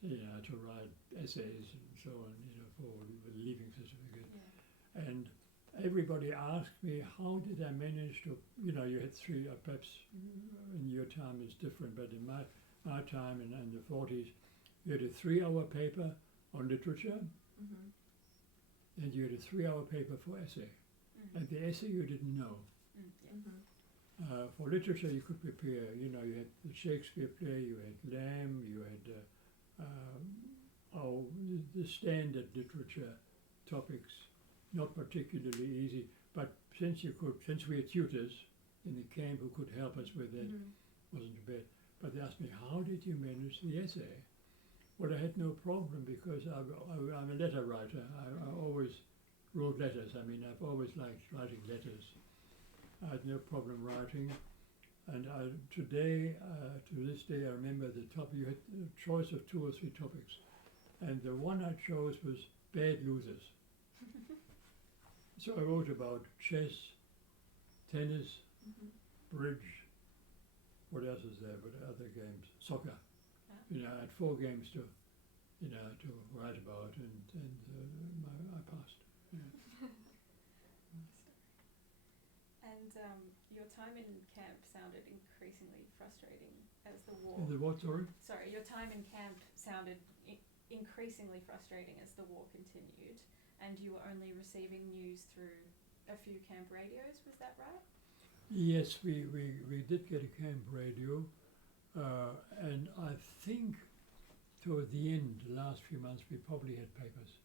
write essays and so on, for the leaving certificate. Yeah. And everybody asked me, how did I manage to, you had 3, perhaps in your time it's different, but in my time in the 40s, you had a 3-hour paper on literature, Mm-hmm. and you had a 3-hour paper for essay. Mm. And the essay you didn't know. Yeah. Mm-hmm. For literature you could prepare, you know, you had the Shakespeare play, you had Lamb, you had the standard literature topics, not particularly easy, but since we had tutors in the camp who could help us with that, wasn't too bad. But they asked me, how did you manage the essay? Well, I had no problem because I'm a letter writer. I always wrote letters. I mean, I've always liked writing letters. I had no problem writing. And to this day, I remember the topic. You had a choice of 2 or 3 topics. And the one I chose was bad losers. So I wrote about chess, tennis, bridge, what else is there, but other games, soccer. You know, I had 4 games to write about, and I passed. Yeah. And your time in camp sounded increasingly frustrating as the war. And the what, sorry? Sorry, your time in camp sounded increasingly frustrating as the war continued, and you were only receiving news through a few camp radios. Was that right? Yes, we did get a camp radio, and I think toward the end, the last few months, we probably had papers.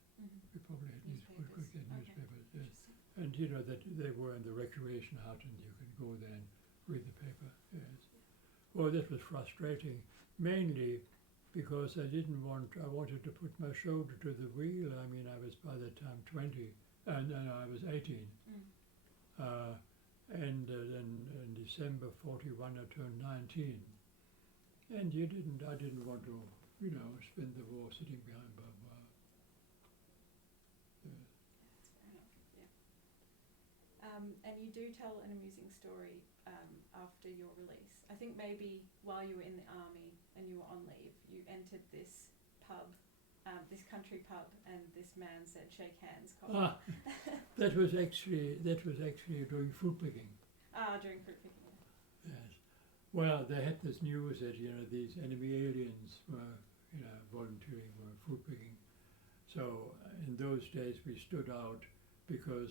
We probably had we could get newspapers, yes. And you know that they were in the recreation hut, and you could go there and read the paper, yes. Well, that was frustrating, mainly because I wanted to put my shoulder to the wheel. I mean, I was by that time 20, and I was 18. And then in December 41 I turned 19. And I didn't want to, you know, spend the war sitting behind barbed wire. Yeah. Fair enough, yeah. And you do tell an amusing story after your release. I think maybe while you were in the army and you were on leave, you entered this pub, this country pub, and this man said, "Shake hands, Colin." That was actually during fruit picking. During fruit picking. Yes. Well, they had this news that, you know, these enemy aliens were, you know, volunteering for fruit picking. So in those days we stood out because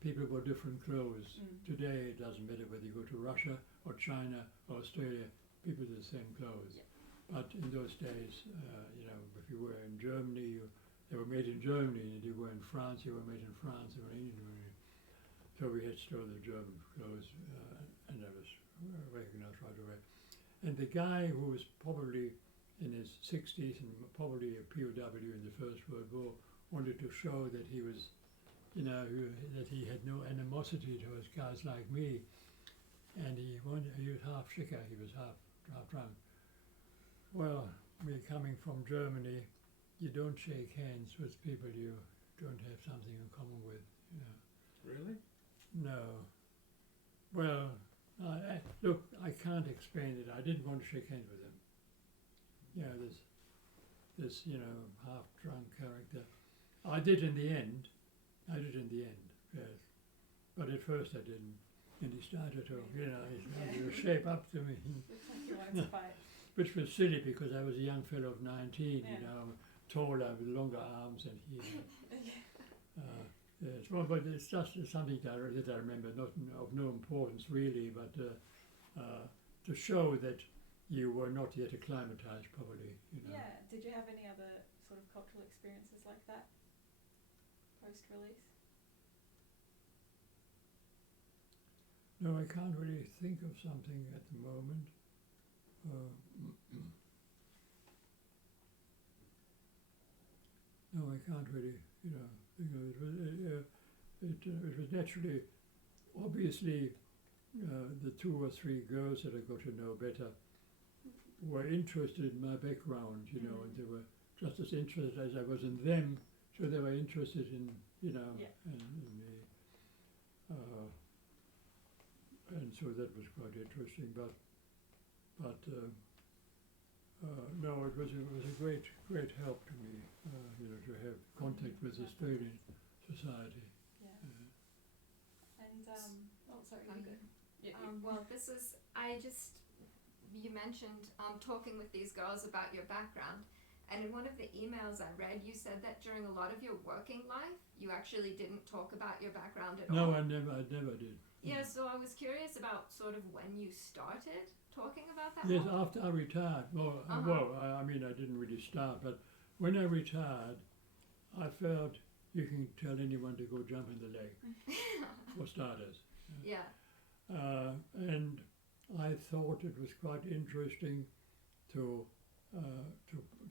people wore different clothes. Today it doesn't matter whether you go to Russia or China or Australia, people have the same clothes. Yeah. But in those days, you know, if you were in Germany, they were made in Germany, and if you were in France, you were made in France, or in England. So we had still the German clothes, and I was recognized right away. And the guy who was probably in his 60s and probably a POW in the First World War wanted to show that he was, you know, that he had no animosity towards guys like me. And he was half shicker, he was half drunk. Well, me coming from Germany, you don't shake hands with people you don't have something in common with, you know. Really? No. Well, look, I can't explain it. I didn't want to shake hands with him. You know, this, you know, half-drunk character. I did in the end, yes. But at first I didn't. And he started to, you know, he started to shape up to me. Looks like you wanted to fight. Which was silly because I was a young fellow of 19, Yeah. you know, taller with longer arms than he had. Yes, well, but it's just something that I remember, not of no importance really, but to show that you were not yet acclimatized, probably, you know. Yeah. Did you have any other sort of cultural experiences like that post-release? No, I can't really think of something at the moment. No, I can't really, you know, think of it. It was naturally, obviously, the 2 or 3 girls that I got to know better were interested in my background, you know, and they were just as interested as I was in them, so they were interested in, you know, in me. And so that was quite interesting, but no, it was a great help to me, you know, to have contact with Australian society. Yeah. And sorry, I'm you good. go. Yeah. Well, you mentioned talking with these girls about your background, And in one of the emails I read, you said that during a lot of your working life, you actually didn't talk about your background at all. No, I never did. Yeah, so I was curious about sort of when you started talking about that. Yes, more. after I retired. I mean, I didn't really start, but when I retired, I felt you can tell anyone to go jump in the lake, for starters. Yeah. And I thought it was quite interesting to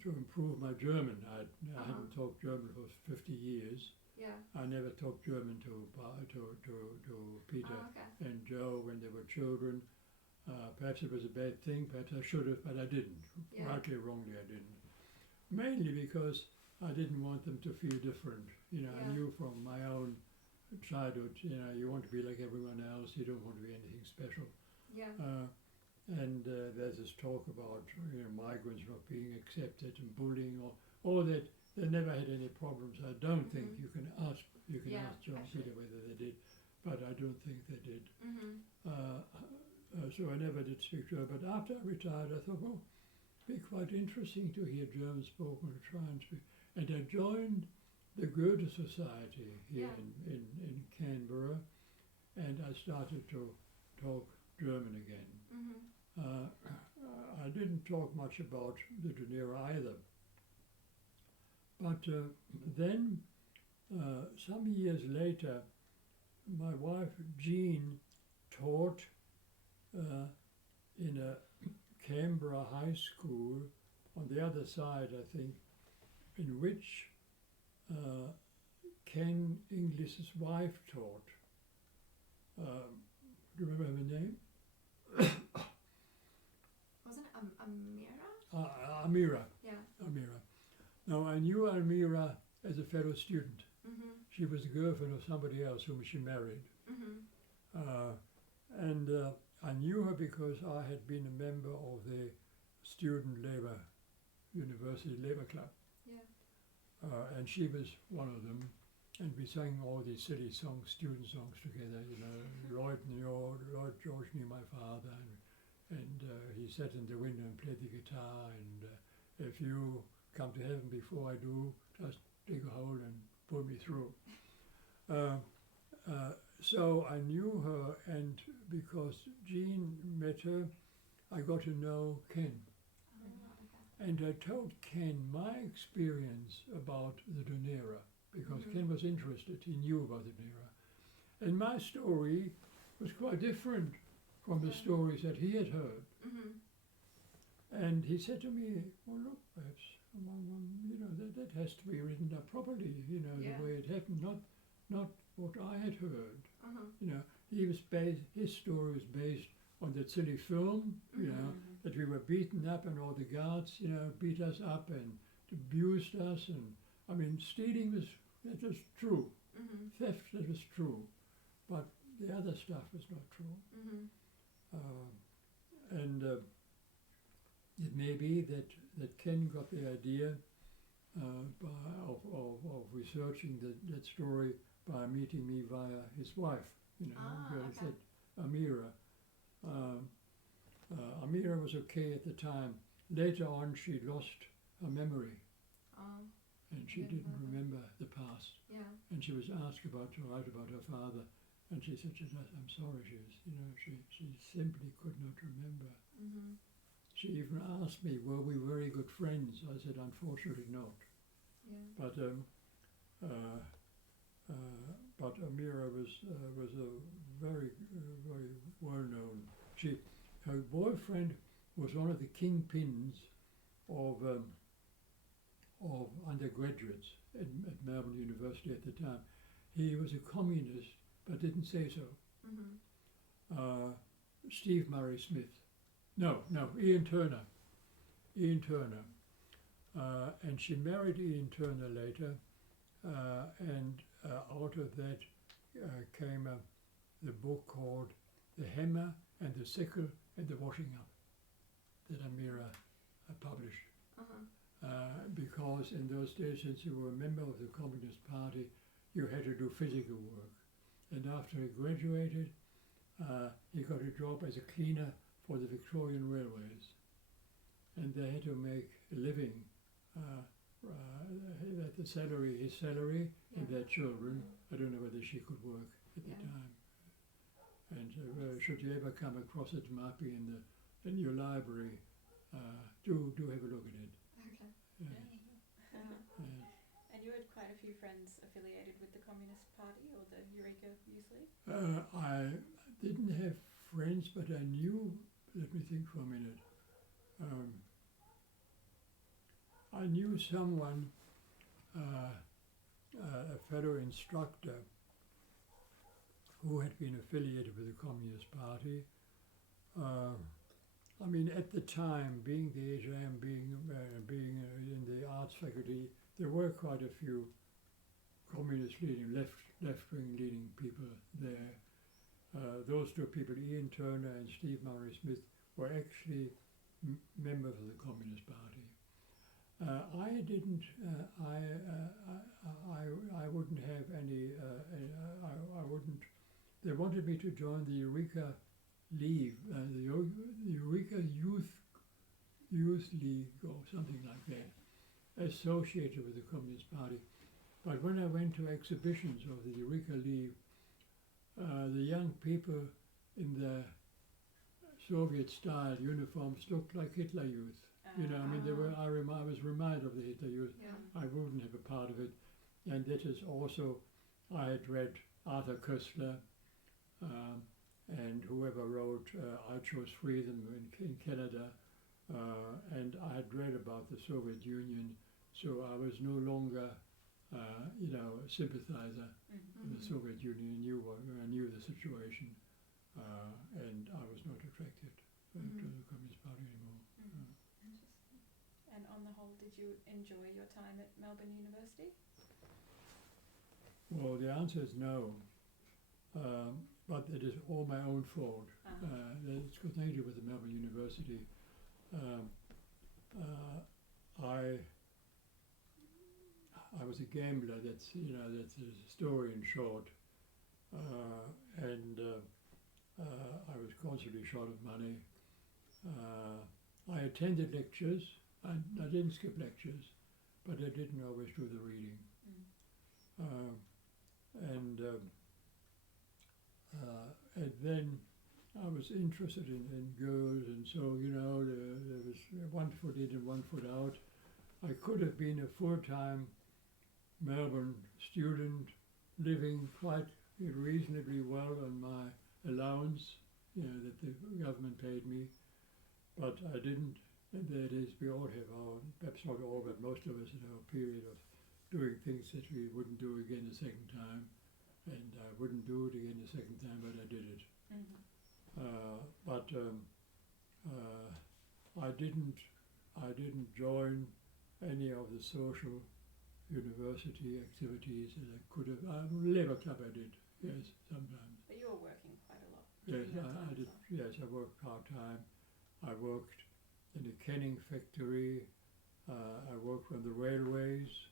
improve my German. I hadn't talked German for 50 years. Yeah. I never talked German to Peter Oh, okay. and Joe when they were children. Perhaps it was a bad thing, perhaps I should have, but I didn't. Yeah. Rightly or wrongly, I didn't. Mainly because I didn't want them to feel different. You know, I Yeah. knew from my own childhood, you know, you want to be like everyone else, you don't want to be anything special. Yeah. And there's this talk about, you know, migrants not being accepted and bullying, or all that. They never had any problems. I don't think Mhm. you can ask Yeah, John actually. Peter whether they did, but I don't think they did. Mhm. So I never did speak to her. But after I retired, I thought, well, it'd be quite interesting to hear German spoken and try and speak. And I joined the Goethe Society here Yeah. in Canberra, and I started to talk German again. Mhm. I didn't talk much about the Dunera either. But then, some years later, my wife Jean taught in a Canberra high school on the other side, I think, in which Ken Inglis's wife taught. Do you remember her name? Wasn't it Amira? Amira. Yeah. Amira. Now, I knew Amira as a fellow student. Mhm. She was the girlfriend of somebody else whom she married. Mhm. And I knew her because I had been a member of the Student Labour University Labour Club. Yeah. And she was one of them. And we sang all these silly songs, student songs together, you know. Lloyd George knew my father, and he sat in the window and played the guitar, and if you come to heaven before I do, just dig a hole and pull me through. So I knew her, and because Jean met her, I got to know Ken. Oh, okay. And I told Ken my experience about the Dunera, because Mhm. Ken was interested, he knew about the Dunera. And my story was quite different from the Yeah. stories that he had heard. Mhm. And he said to me, well, look, perhaps, you know, that has to be written up properly, you know, Yeah. the way it happened, not what I had heard. Mhm. You know, his story was based on that silly film, you know, that we were beaten up and all the guards, you know, beat us up and abused us. And I mean, stealing that was true. Mhm. Theft, that was true. But the other stuff was not true. Mhm. And it may be that Ken got the idea of researching that story by meeting me via his wife, you know, Okay. that Amira. Amira was okay at the time. Later on, she lost her memory, Oh, and she Yeah. didn't remember the past. yeah. And she was asked to write about her father, and she said, "I'm sorry." She simply could not remember. Mhm. She even asked me, "Were we very good friends?" I said, "Unfortunately not." Yeah. But Amira was a very well known. Her boyfriend was one of the kingpins of undergraduates at Melbourne University at the time. He was a communist, but didn't say so. Mhm. Steve Murray Smith. No, Ian Turner. And she married Ian Turner later, and out of that came the book called The Hammer and the Sickle and the Washing Up that Amira published. Uh-huh. Because in those days, since you were a member of the Communist Party, you had to do physical work. And after he graduated, he got a job as a cleaner for the Victorian Railways. And they had to make a living that his salary and Yeah. their children. I don't know whether she could work at the Yeah. time. And should you ever come across it, might be in your library, do have a look at it. Okay. Yeah. Yeah. Yeah. And you had quite a few friends affiliated with the Communist Party or the Eureka Youth League? I didn't have friends, but I knew. Let me think for a minute. I knew someone, a fellow instructor, who had been affiliated with the Communist Party. I mean, at the time, being the age I am, being in the arts faculty, there were quite a few communist leading, left-wing leading people there. Those two people, Ian Turner and Steve Murray Smith, were actually members of the Communist Party. I didn't. I wouldn't have any. I wouldn't. They wanted me to join the Eureka League, the Eureka Youth League, or something like that, associated with the Communist Party. But when I went to exhibitions of the Eureka League, the young people in their Soviet-style uniforms looked like Hitler Youth. You know, I mean, they were. I was reminded of the Hitler Youth. Yeah. I wouldn't have a part of it, and that is also. I had read Arthur Koestler, and whoever wrote "I Chose Freedom" in Canada, and I had read about the Soviet Union, so I was no longer, a sympathizer with the Soviet Union. I knew the situation, and I was not attracted to the Communist Party anymore. Interesting. And on the whole, did you enjoy your time at Melbourne University? Well, the answer is no, but it is all my own fault. It's got nothing to do with the Melbourne University. I was a gambler. That's a story in short, and I was constantly short of money. I attended lectures. I didn't skip lectures, but I didn't always do the reading. And then I was interested in girls, and so there was one foot in and one foot out. I could have been a full-time Melbourne student, living quite reasonably well on my allowance, that the government paid me, but I didn't. And that is, we all have our, perhaps not all, but most of us, a period of doing things that we wouldn't do again a second time, and I wouldn't do it again a second time, but I did it. I didn't join any of the social university activities that I could have. Labour Club I did, yes, sometimes. But you were working quite a lot. Yes, during that I time, did. so. Yes, I worked part-time. I worked in a canning factory. I worked on the railways.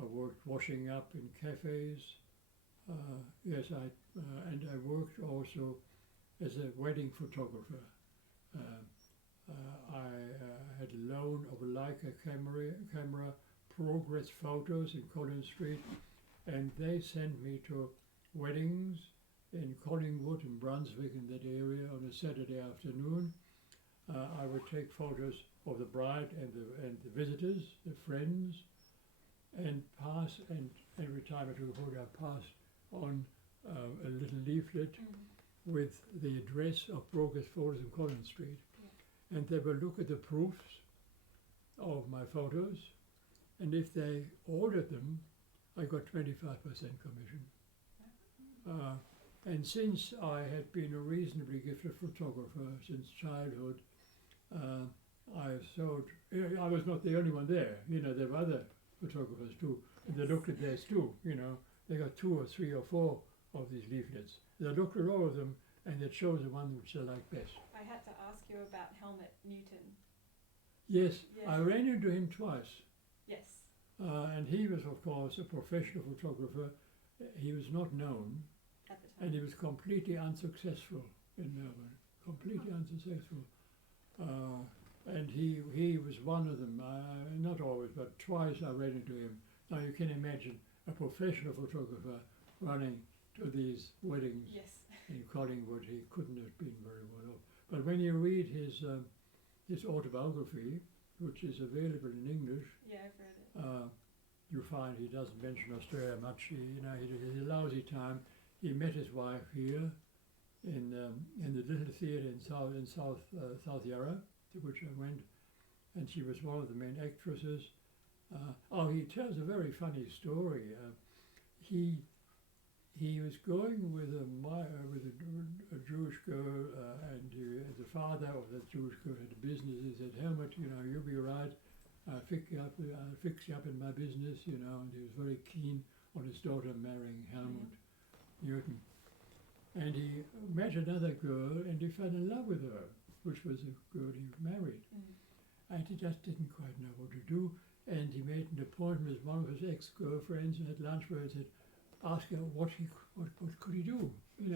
I worked washing up in cafes. Yes, and I worked also as a wedding photographer. I had a loan of a Leica camera, Progress Photos in Collins Street, and they sent me to weddings in Collingwood and Brunswick in that area on a Saturday afternoon. I would take photos of the bride and the visitors, the friends, and pass, and every time I took a photo, I passed on a little leaflet with the address of Progress Photos in Collins Street. Yeah. And they would look at the proofs of my photos, and if they ordered them, I got 25% commission. And since I had been a reasonably gifted photographer since childhood, I was not the only one there. There were other photographers too, and they looked at theirs too. They got 2 or 3 or 4 of these leaflets. They looked at all of them, and they chose the one which they liked best. I had to ask you about Helmut Newton. Yes, Yes. I ran into him twice, Yes. and he was, of course, a professional photographer. He was not known, At the time. and he was completely unsuccessful in Melbourne. Completely unsuccessful. And and he was one of them. Not always, but twice I ran into him. Now you can imagine a professional photographer running to these weddings Yes. in Collingwood. He couldn't have been very well off. But when you read his autobiography, which is available in English, Yeah, I've read it. you find he doesn't mention Australia much. He had a lousy time. He met his wife here in the little theatre in South Yarra, to which I went, and she was one of the main actresses. He tells a very funny story. He was going with a Jewish girl, and the father of the Jewish girl had a business. He said, "Helmut, you'll be right. I'll fix you up in my business, And he was very keen on his daughter marrying Helmut Newton. And he met another girl, and he fell in love with her, which was the girl he married. And he just didn't quite know what to do. And he made an appointment with one of his ex-girlfriends and at lunch where he said, ask her what could he do. He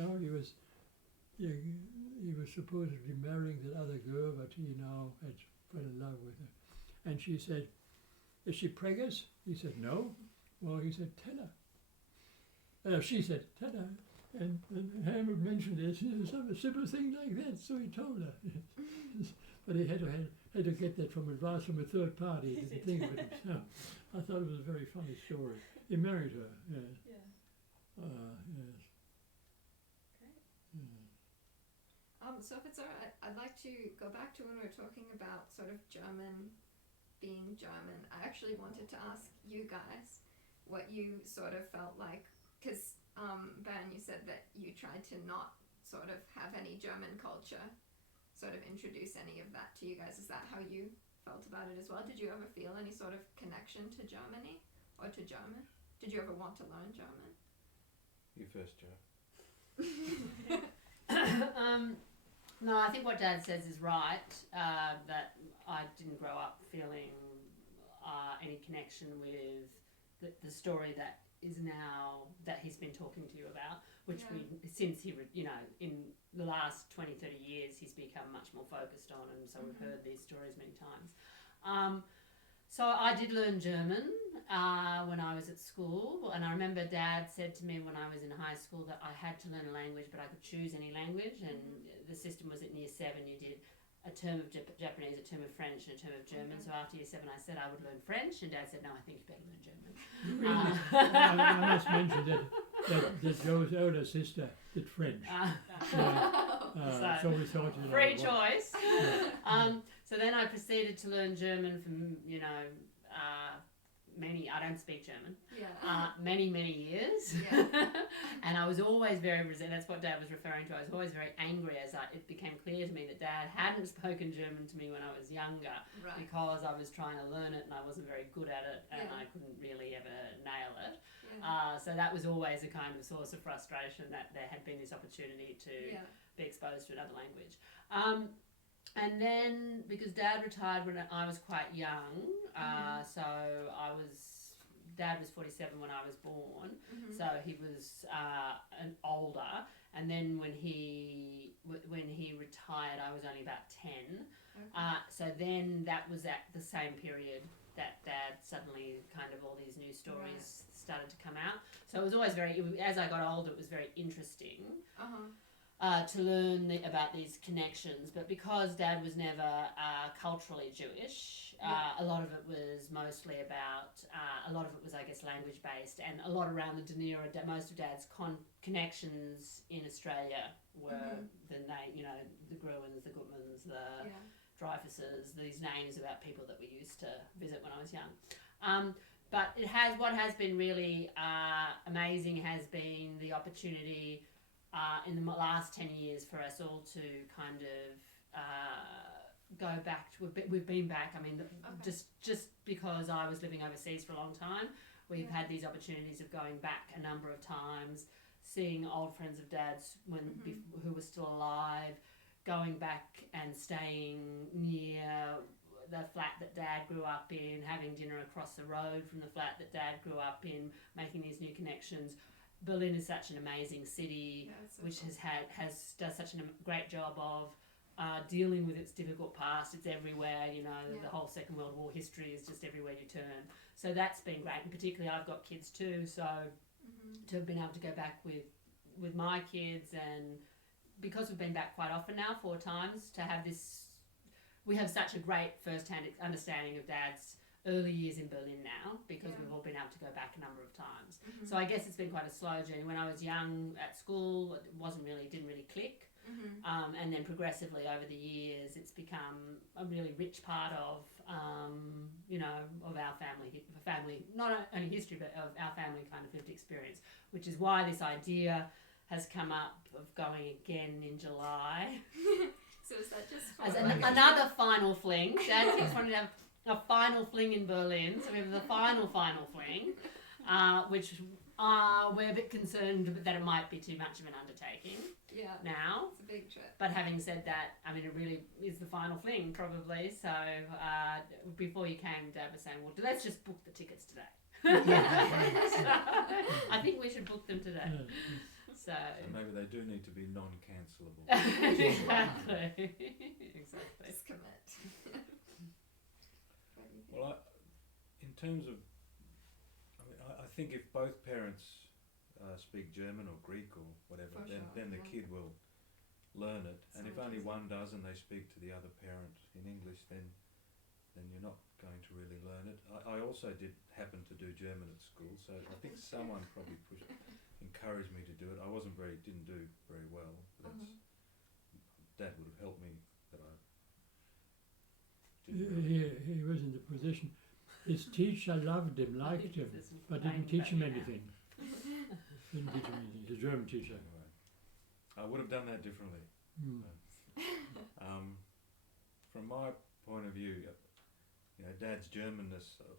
was supposedly marrying that other girl, but he now had fell in love with her. And she said, "Is she preggers?" He said, "No." Well, he said, "Tell her." She said, "Tell her." And Helmut mentioned this, some simple thing like that, so he told her. But he had to get that from advice from a third party. He didn't think of it himself. I thought it was a very funny story. He married her, yes. Yeah. Yes. Great. Yeah. So if it's alright, I'd like to go back to when we were talking about sort of German being German. I actually wanted to ask you guys what you sort of felt like, because Bern, you said that you tried to not sort of have any German culture, sort of introduce any of that to you guys. Is that how you felt about it as well? Did you ever feel any sort of connection to Germany or to German? Did you ever want to learn German? You first, Joe. No, I think what Dad says is right, that I didn't grow up feeling any connection with the story that is now, that he's been talking to you about, which since in the last 20, 30 years, he's become much more focused on, and so we've heard these stories many times. So I did learn German when I was at school, and I remember Dad said to me when I was in high school that I had to learn a language, but I could choose any language, and the system was at year 7 you did a term of Japanese, a term of French, and a term of German. So after year 7 I said I would learn French, and Dad said, no, I think you better learn German. I must mention that Joe's older sister did French. So we thought, free choice. So then I proceeded to learn German from, I don't speak German, many years. And I was always very resentful. That's what Dad was referring to. I was always very angry as it became clear to me that Dad hadn't spoken German to me when I was younger, because I was trying to learn it and I wasn't very good at it, and I couldn't really ever nail it. So that was always a kind of source of frustration, that there had been this opportunity to be exposed to another language. And then, because Dad retired when I was quite young, so Dad was 47 when I was born, so he was an older. And then when he retired, I was only about 10. So then that was at the same period that Dad suddenly kind of all these new stories started to come out. So it was always as I got older, it was very interesting. To learn about these connections, but because Dad was never culturally Jewish, a lot of it was mostly about, I guess, language based, and a lot around the Dunera. Most of Dad's connections in Australia were the Gruins, the Goodmans, the Dreyfuses, these names about people that we used to visit when I was young. But what has been really amazing has been the opportunity in the last 10 years for us all to kind of go back. We've been back. I mean, just because I was living overseas for a long time, we've had these opportunities of going back a number of times, seeing old friends of Dad's who were still alive, going back and staying near the flat that Dad grew up in, having dinner across the road from the flat that Dad grew up in, making these new connections. Berlin is such an amazing city, which does such a great job of dealing with its difficult past. It's everywhere, you know, Yeah. the whole Second World War history is just everywhere you turn. So that's been great, and particularly I've got kids too, so to have been able to go back with my kids, and because we've been back quite often now, 4 times, to have this, we have such a great first-hand understanding of Dad's early years in Berlin now, because Yeah. we've all been able to go back a number of times. Mhm. So I guess it's been quite a slow journey. When I was young at school, it didn't really click. Mhm. And then progressively over the years, it's become a really rich part of, you know, of our family, not only history, but of our family kind of lived experience, which is why this idea has come up of going again in July. So is that just for As like a another final fling. Dad keeps wanting to have a final fling in Berlin, so we have the final fling, which we're a bit concerned that it might be too much of an undertaking Yeah. now. It's a big trip. But having said that, I mean, it really is the final fling, probably. So before you came, Dad was saying, well, let's just book the tickets today. So I think we should book them today. So So maybe they do need to be non-cancelable. exactly. Exactly. Just commit. What do you think? Well, in terms of, I think if both parents speak German or Greek or whatever, For then the sure, yeah. kid will learn it. And So if only easy. one does and they speak to the other parent in English, then you're not going to really learn it. I also did happen to do German at school, so I think someone probably encouraged me to do it. I didn't do very well. But Dad would have helped me, but I didn't really. He was in the position. His teacher loved him, liked him, but didn't teach him anything. Didn't teach him anything. He's a German teacher. Anyway, I would have done that differently. From my point of view, you know, Dad's Germanness. I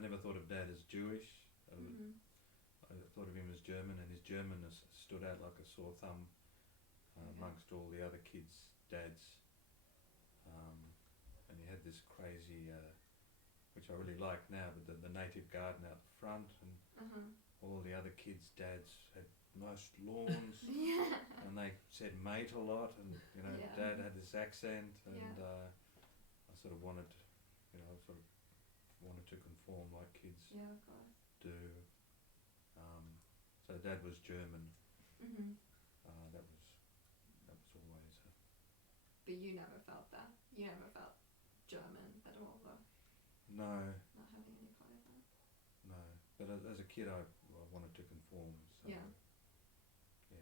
never thought of Dad as Jewish. I thought of him as German, and his Germanness stood out like a sore thumb amongst all the other kids' dads. And he had this crazy, which I really like now, but the native garden out the front, and all the other kids' dads had nice lawns, Yeah. and they said mate a lot, and you know, Yeah. Dad had this accent, and Yeah. I sort of wanted, to conform like kids Yeah, of course. do. So Dad was German. That was always. But you never felt that. You never felt German at all, though. No, Not having any part of that. no. But as a kid, I wanted to conform. So, Yeah. yeah.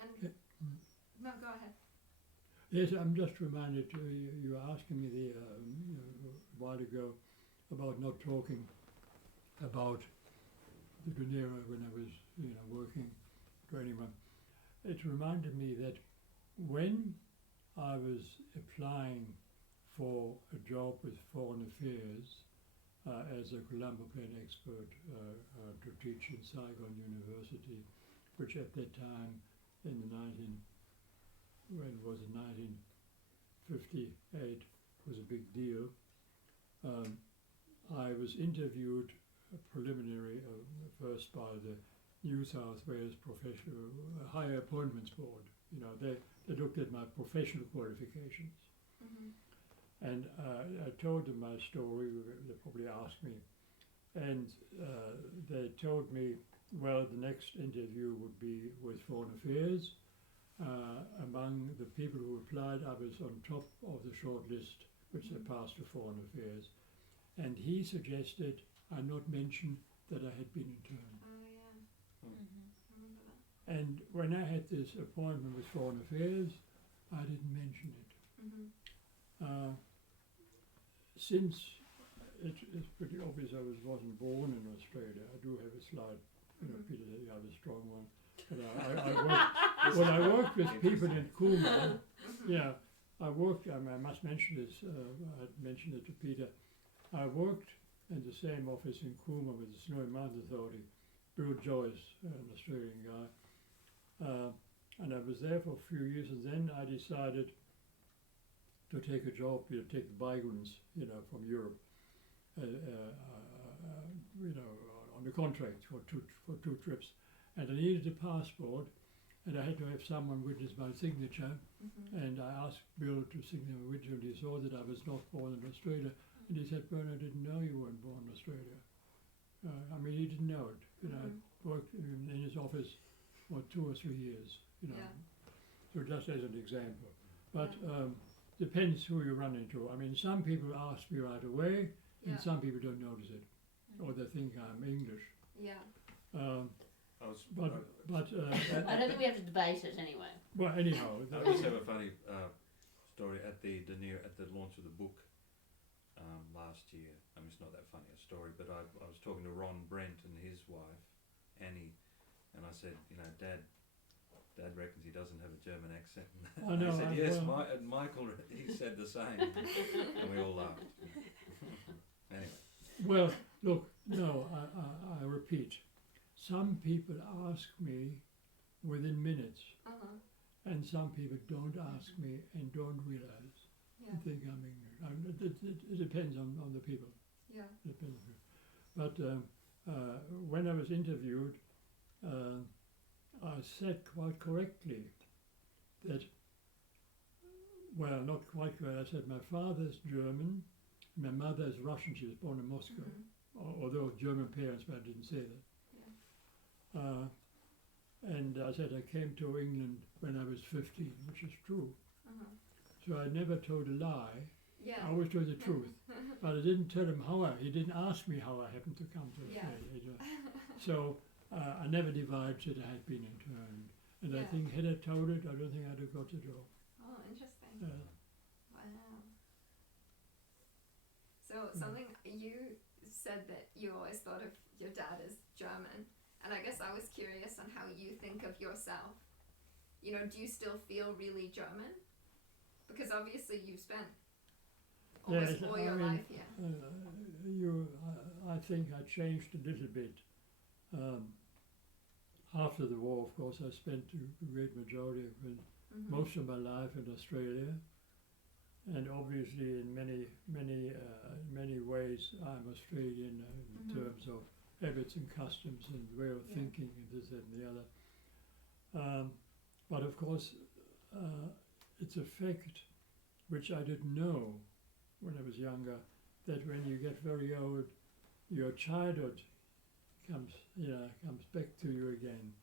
And Yeah. no, go ahead. Yes, I'm just reminded, you were asking me a while ago about not talking about the Dunera when I was, working for anyone. It reminded me that when I was applying for a job with Foreign Affairs as a Colombo Plan expert to teach in Saigon University, which at that time in the 1958 was a big deal. I was interviewed preliminary first by the New South Wales Professional Higher Appointments Board. You know, they looked at my professional qualifications. And I told them my story. They probably asked me, and they told me, well, the next interview would be with Foreign Affairs. Among the people who applied, I was on top of the short list, which they passed to Foreign Affairs. And he suggested I not mention that I had been interned. Oh, yeah. I remember that. And when I had this appointment with Foreign Affairs, I didn't mention it. Since it's pretty obvious I wasn't born in Australia, I do have a slight, Peter, you have a strong one. But I worked with people in Cooma. Yeah, I must mention this, I had mentioned it to Peter. I worked in the same office in Cooma with the Snowy Mountains Authority, Bill Joyce, an Australian guy. And I was there for a few years, and then I decided to take a job, take the migrants, from Europe, on the contract for two trips. And I needed a passport, and I had to have someone witness my signature, Mhm. and I asked Bill to sign originally. He saw that I was not born in Australia, and he said, "Bern, I didn't know you weren't born in Australia." I mean, he didn't know it. You know, Mhm. I worked in his office for 2 or 3 years. You know, Yeah. so just as an example. But Yeah. depends who you run into. I mean, some people ask me right away, and Yeah. some people don't notice it, or they think I'm English. Yeah. Um, I was. but I don't think we have to debate it anyway. well, anyhow, I just have a funny story at the Dunera, at the launch of the book last year. I mean, it's not that funny a story, but I was talking to Ron Brent and his wife Annie, and I said, you know, Dad reckons he doesn't have a German accent. I know, He said, I- yes, well- and Michael, he said the same, and we all laughed. Anyway, well, look, no, I repeat. Some people ask me within minutes, and some people don't ask me and don't realize Yeah. and think I'm English. It depends on the people. Yeah. It depends. But when I was interviewed, I said quite correctly that, well, not quite correct. I said my father's German, my mother is Russian. She was born in Moscow, Mhm. although German parents, but I didn't say that. And I said I came to England when I was 15, which is true. So I never told a lie. Yeah. I always told the truth. But I didn't tell him how he didn't ask me how I happened to come to Yeah. Australia. You know. So I never divulged that I had been interned. And I Yeah. think had I told it, I don't think I'd have got the job. Oh, interesting. Uh, Wow. So something you said that you always thought of your dad as German, and I guess I was curious on how you think of yourself. You know, do you still feel really German? Because obviously you've spent almost Yes, all I your mean, life here. I think I changed a little bit. After the war, of course, I spent the great majority of Mhm. most of my life in Australia, and obviously in many ways I'm Australian in Mhm. terms of habits and customs and way of Yeah. thinking and this, that and the other. But of course, it's a fact which I didn't know when I was younger, that when you get very old, your childhood comes back to you again,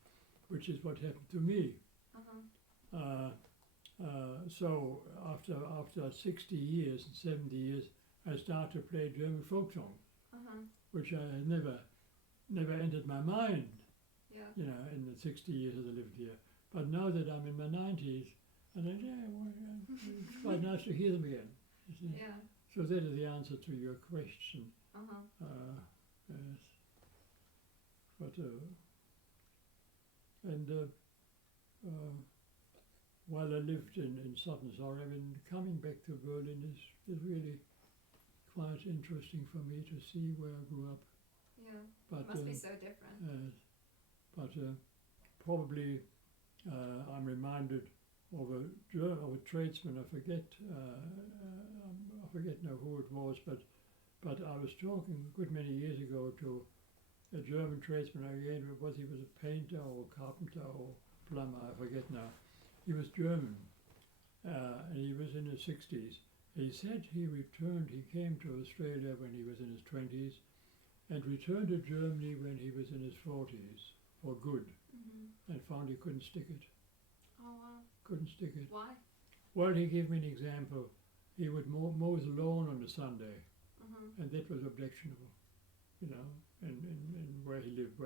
which is what happened to me. Uh-huh. So after 60 years and 70 years, I started to play German folk songs, Uh-huh. which I had never entered my mind, Yeah. you know, in the 60 years that I lived here. But now that I'm in my 90s, and it's quite nice to hear them again. You see. Yeah. So that is the answer to your question. Uh-huh. Yes. But while I lived in southern Surrey, I mean, coming back to Berlin is really quite interesting for me to see where I grew up. Yeah. But Must be so different. probably I'm reminded of a tradesman. I forget now who it was, but I was talking a good many years ago to a German tradesman. Again, he was a painter or carpenter or plumber. I forget now. He was German, and he was in his 60s. He said he came to Australia when he was in his 20s, and returned to Germany when he was in his 40s for good, and found he couldn't stick it. Oh wow. Couldn't stick it. Why? Well, he gave me an example. He would mow his lawn on a Sunday, and that was objectionable, you know, and wherever he lived,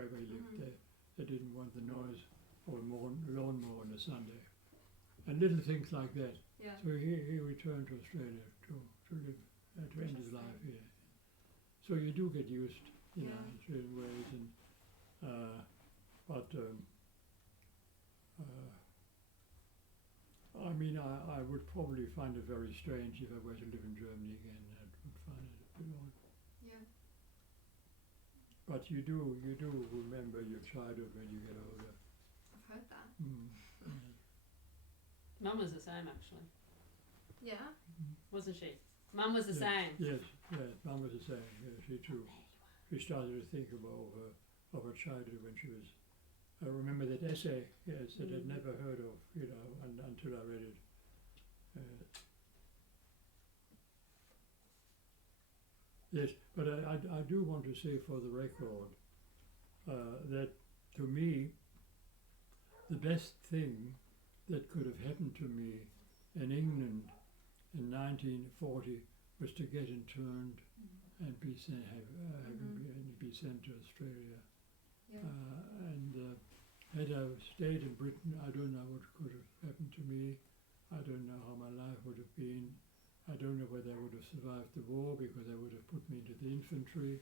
they didn't want the noise of a lawnmower on a Sunday. And little things like that. Yeah. So he returned to Australia to live, to end his life here. So you do get used, you know, in certain ways, and I mean, I would probably find it very strange if I were to live in Germany again. I would find it a bit odd. Yeah. But you do remember your childhood when you get older. I've heard that. Mum was the same, actually, Yeah. wasn't she? Mum was the Yeah. same. Yes, Mum was the same. Yeah, she too. She started to think of her childhood when she was I remember that essay, yes, that I'd never heard of, until I read it. Yes, but I do want to say for the record that to me, the best thing that could have happened to me in England in 1940 was to get interned and be sent, be sent to Australia. Had I stayed in Britain, I don't know what could have happened to me. I don't know how my life would have been. I don't know whether I would have survived the war, because they would have put me into the infantry.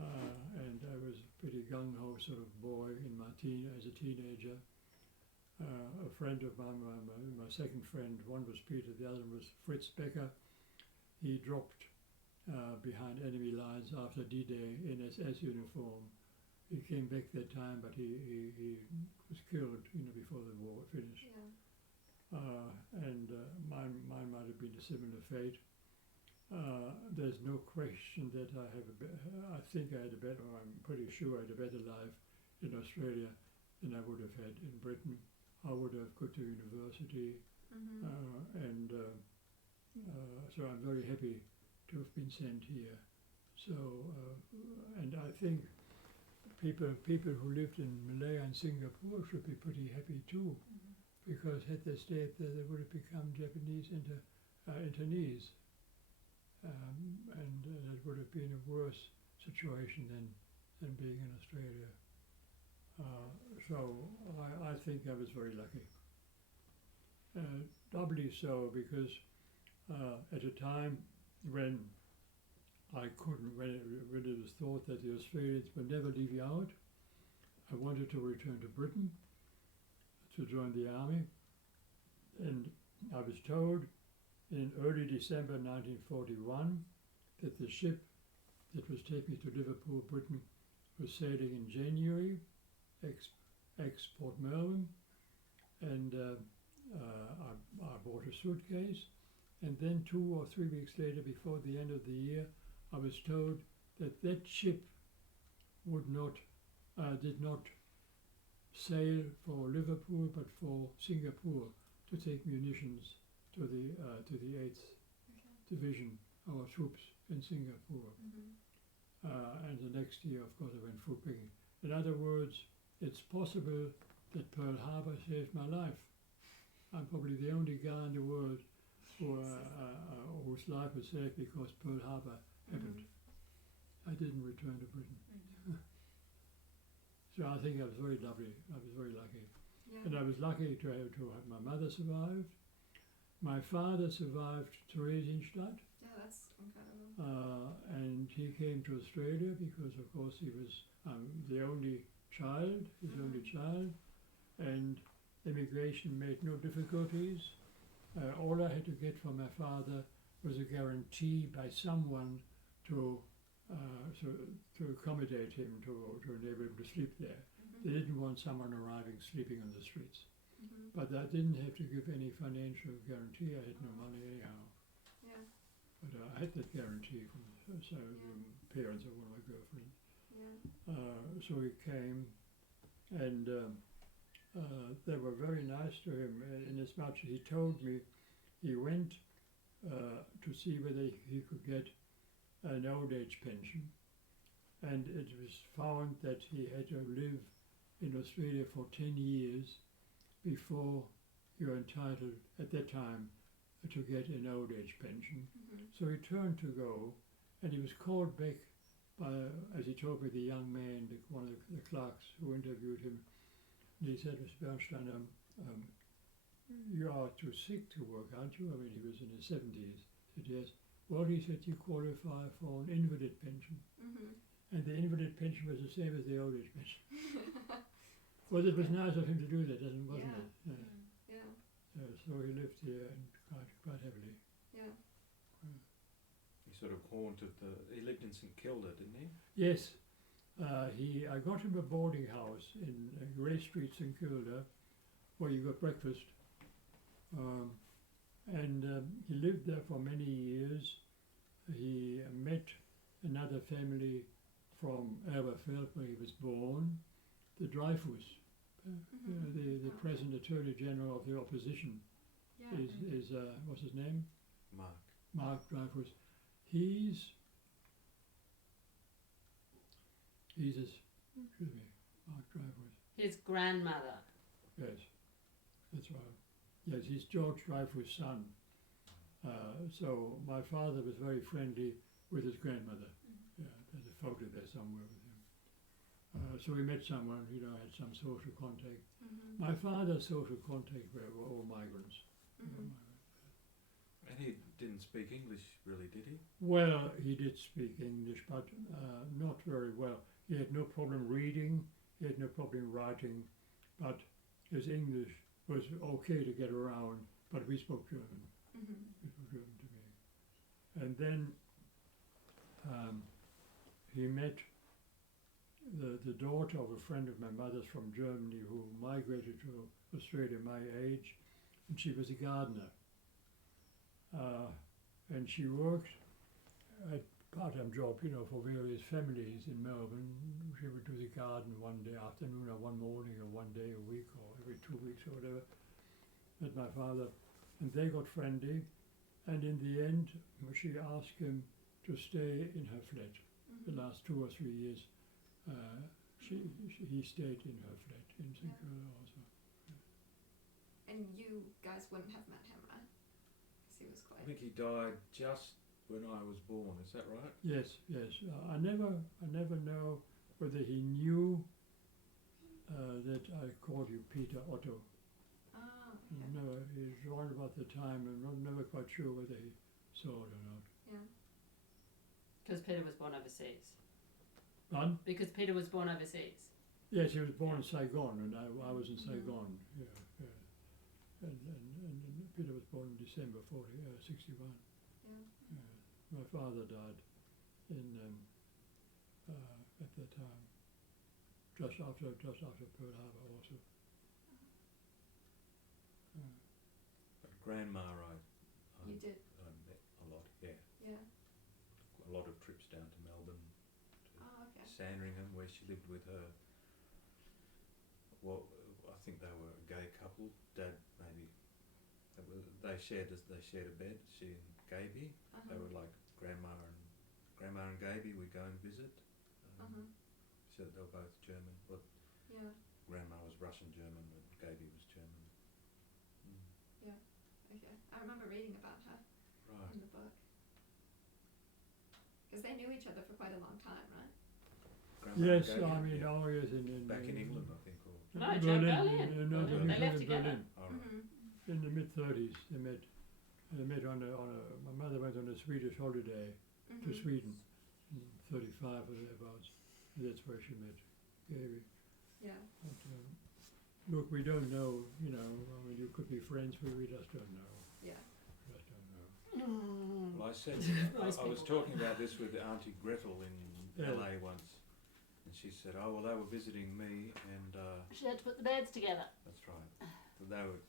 And I was a pretty gung-ho sort of boy as a teenager. A friend of mine, my second friend, one was Peter, the other was Fritz Becker. He dropped behind enemy lines after D-Day in SS uniform. He came back that time, but he was killed, before the war finished. And mine might have been a similar fate. There's no question that I think I had a better, I'm pretty sure I had a better life in Australia than I would have had in Britain. I would have gone to university, so I'm very happy to have been sent here. So, and I think people who lived in Malaya and Singapore should be pretty happy too, because had they stayed there, they would have become Japanese internees, and that would have been a worse situation than being in Australia. So I think I was very lucky. Doubly so because at a time when when it was thought that the Australians would never leave you out, I wanted to return to Britain to join the army, and I was told in early December 1941 that the ship that was taking me to Liverpool, Britain, was sailing in January, ex-Port Melbourne, and I bought a suitcase, and then 2 or 3 weeks later, before the end of the year, I was told that that ship did not sail for Liverpool, but for Singapore to take munitions to the 8th Division, our troops in Singapore. And the next year, of course, I went footing. In other words, it's possible that Pearl Harbor saved my life. I'm probably the only guy in the world whose life was saved because Pearl Harbor happened. I didn't return to Britain. So I think I was very lucky. And I was lucky to have my mother survived. My father survived Theresienstadt. Yeah, that's incredible. And he came to Australia because, of course, he was the only child, only child, and immigration made no difficulties. All I had to get from my father was a guarantee by someone to accommodate him, to enable him to sleep there. They didn't want someone arriving sleeping on the streets. But I didn't have to give any financial guarantee. I had no money anyhow. Yeah. But I had that guarantee from the parents of one of my girlfriends. Yeah. So he came, and they were very nice to him, in as much as he told me he went to see whether he could get an old age pension, and it was found that he had to live in Australia for 10 years before you were entitled at that time to get an old age pension. So he turned to go, and he was called back by, as he told me, the young man, one of the clerks who interviewed him, and he said, Mr. Bernstein, you are too sick to work, aren't you? I mean, he was in his 70s. He said, yes. Well, he said, you qualify for an invalid pension. And the invalid pension was the same as the old age pension. Well, it was nice of him to do that, wasn't it? Yeah. So he lived here and quite heavily. Yeah. He sort of haunted he lived in St Kilda, didn't he? Yes. I got him a boarding house in Grey Street, St Kilda, where you got breakfast. And he lived there for many years. He met another family from Aberfeld, where he was born, the Dreyfus The present Attorney General of the opposition Yeah. is what's his name? Mark. Mark Dreyfus. He's excuse me, Mark Dreyfus. His grandmother. Yes, that's right. Yes, he's George Dreyfus' son. So my father was very friendly with his grandmother. Yeah, there's a photo there somewhere with him. So we met someone, had some social contact. My father's social contact were all migrants. And he didn't speak English, really, did he? Well, he did speak English, but not very well. He had no problem reading, he had no problem writing, but his English was okay to get around, but we spoke German. He spoke German to me. And then he met the daughter of a friend of my mother's from Germany who migrated to Australia my age, and she was a gardener. And she worked at part-time job, for various families in Melbourne. She would do the garden one day afternoon or one morning or one day a week or every 2 weeks or whatever. Met my father, and they got friendly, and in the end she asked him to stay in her flat. The last 2 or 3 years he stayed in her flat in St Kilda also. And you guys wouldn't have met him, right? Because he was I quite. think he died just when I was born, is that right? Yes. I never know whether he knew that I called you Peter Otto. Ah, He was around about the time, and I'm never quite sure whether he saw it or not. yeah. Because Peter was born overseas. Pardon? Because Peter was born overseas. Yes, he was born in Saigon, and I was in Saigon. Yeah. And Peter was born in December 61. Yeah. My father died at that time, just after Pearl Harbor also. But grandma, You did. I met a lot, yeah. Yeah. A lot of trips down to Melbourne, Oh, okay. Sandringham, where she lived with her. Well, I think they were a gay couple. Dad maybe. They shared a bed. She and Gaby. They were like grandma and Gaby. We go and visit. So they were both German. Well, Yeah. grandma was Russian German and Gaby was German. Okay. I remember reading about her Right. in the book. Because they knew each other for quite a long time, right? Grandma Yes, and Gaby, I mean, yeah. yes, Back in England, I think, or No, Berlin. No, they They left lived in together. Berlin. all right. In the mid-30s, they met. They met on a. My mother went on a Swedish holiday to Sweden in 35 or thereabouts. And that's where she met Gaby. Yeah. But, look, we don't know. I mean, you could be friends, but we just don't know. Yeah. Just don't know. Well, I said Most I was people talking about this with Auntie Gretel in Yeah. LA once, and she said, "Oh well, they were visiting me, and She had to put the beds together. that's right.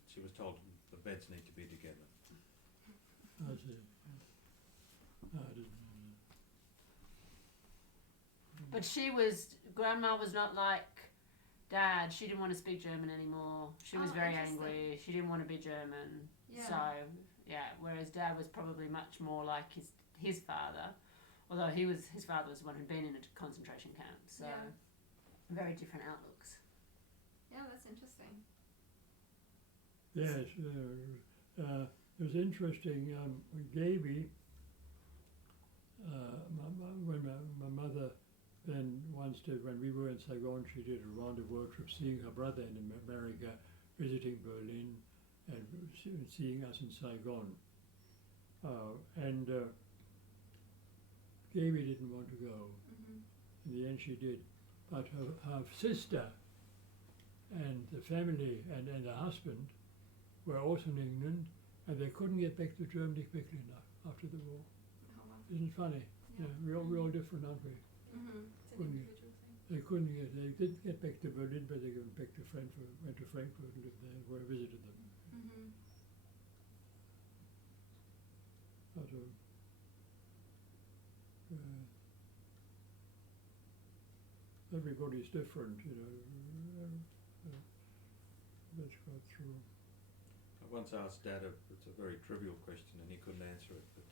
She was told the beds need to be together." I see. I didn't know But Grandma was not like Dad. She didn't want to speak German anymore. She was Oh, very interesting. angry. She didn't want to be German. Yeah. So, yeah, whereas Dad was probably much more like his father. Although his father was the one who'd been in a concentration camp. So, Yeah. very different outlooks. Yeah, that's interesting. Yes, it was interesting. Gaby, when my mother then once did, when we were in Saigon, she did a round of work trip, seeing her brother in America, visiting Berlin, and seeing us in Saigon. And Gaby didn't want to go. In the end, she did. But her sister and the family and her husband were also in England, and they couldn't get back to Germany quickly enough after the war. Oh, wow. Isn't it funny? Yeah. We're all different, aren't we? It's an Couldn't individual thing. They did get back to Berlin, but they went back to Frankfurt, went to Frankfurt and lived there, where I visited them. But, everybody's different, That's quite true. I once asked Dad it's a very trivial question and he couldn't answer it, but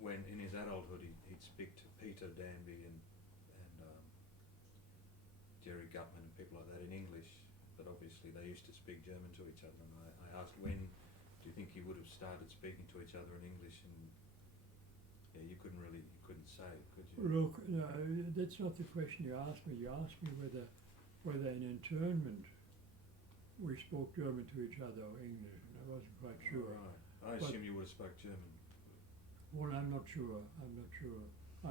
when in his adulthood he'd speak to Peter Danby and Jerry Gutman and people like that in English, but obviously they used to speak German to each other, and I asked when do you think you would have started speaking to each other in English, and yeah, you couldn't say, could you? Look, no, that's not the question you asked me. You asked me whether in internment we spoke German to each other or English, and I wasn't quite sure. Right. I assume you would have spoke German. Well, I'm not sure. I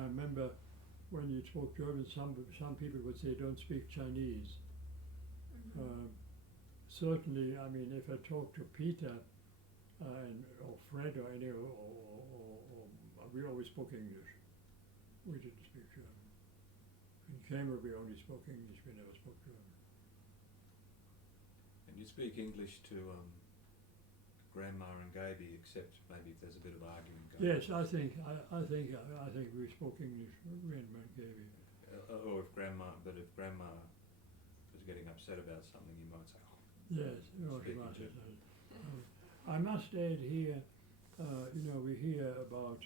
remember when you spoke German, some people would say don't speak Chinese. Certainly, I mean, if I talk to Peter or Fred or any, or we always spoke English. We didn't speak German. In Canberra, we only spoke English. We never spoke German. And you speak English to Grandma and Gaby, except maybe if there's a bit of arguing going Yes, on. I think we spoke English, Grandma and Gaby. Or if Grandma was getting upset about something, you might say, Yes, speaking automatically. I must add here, we hear about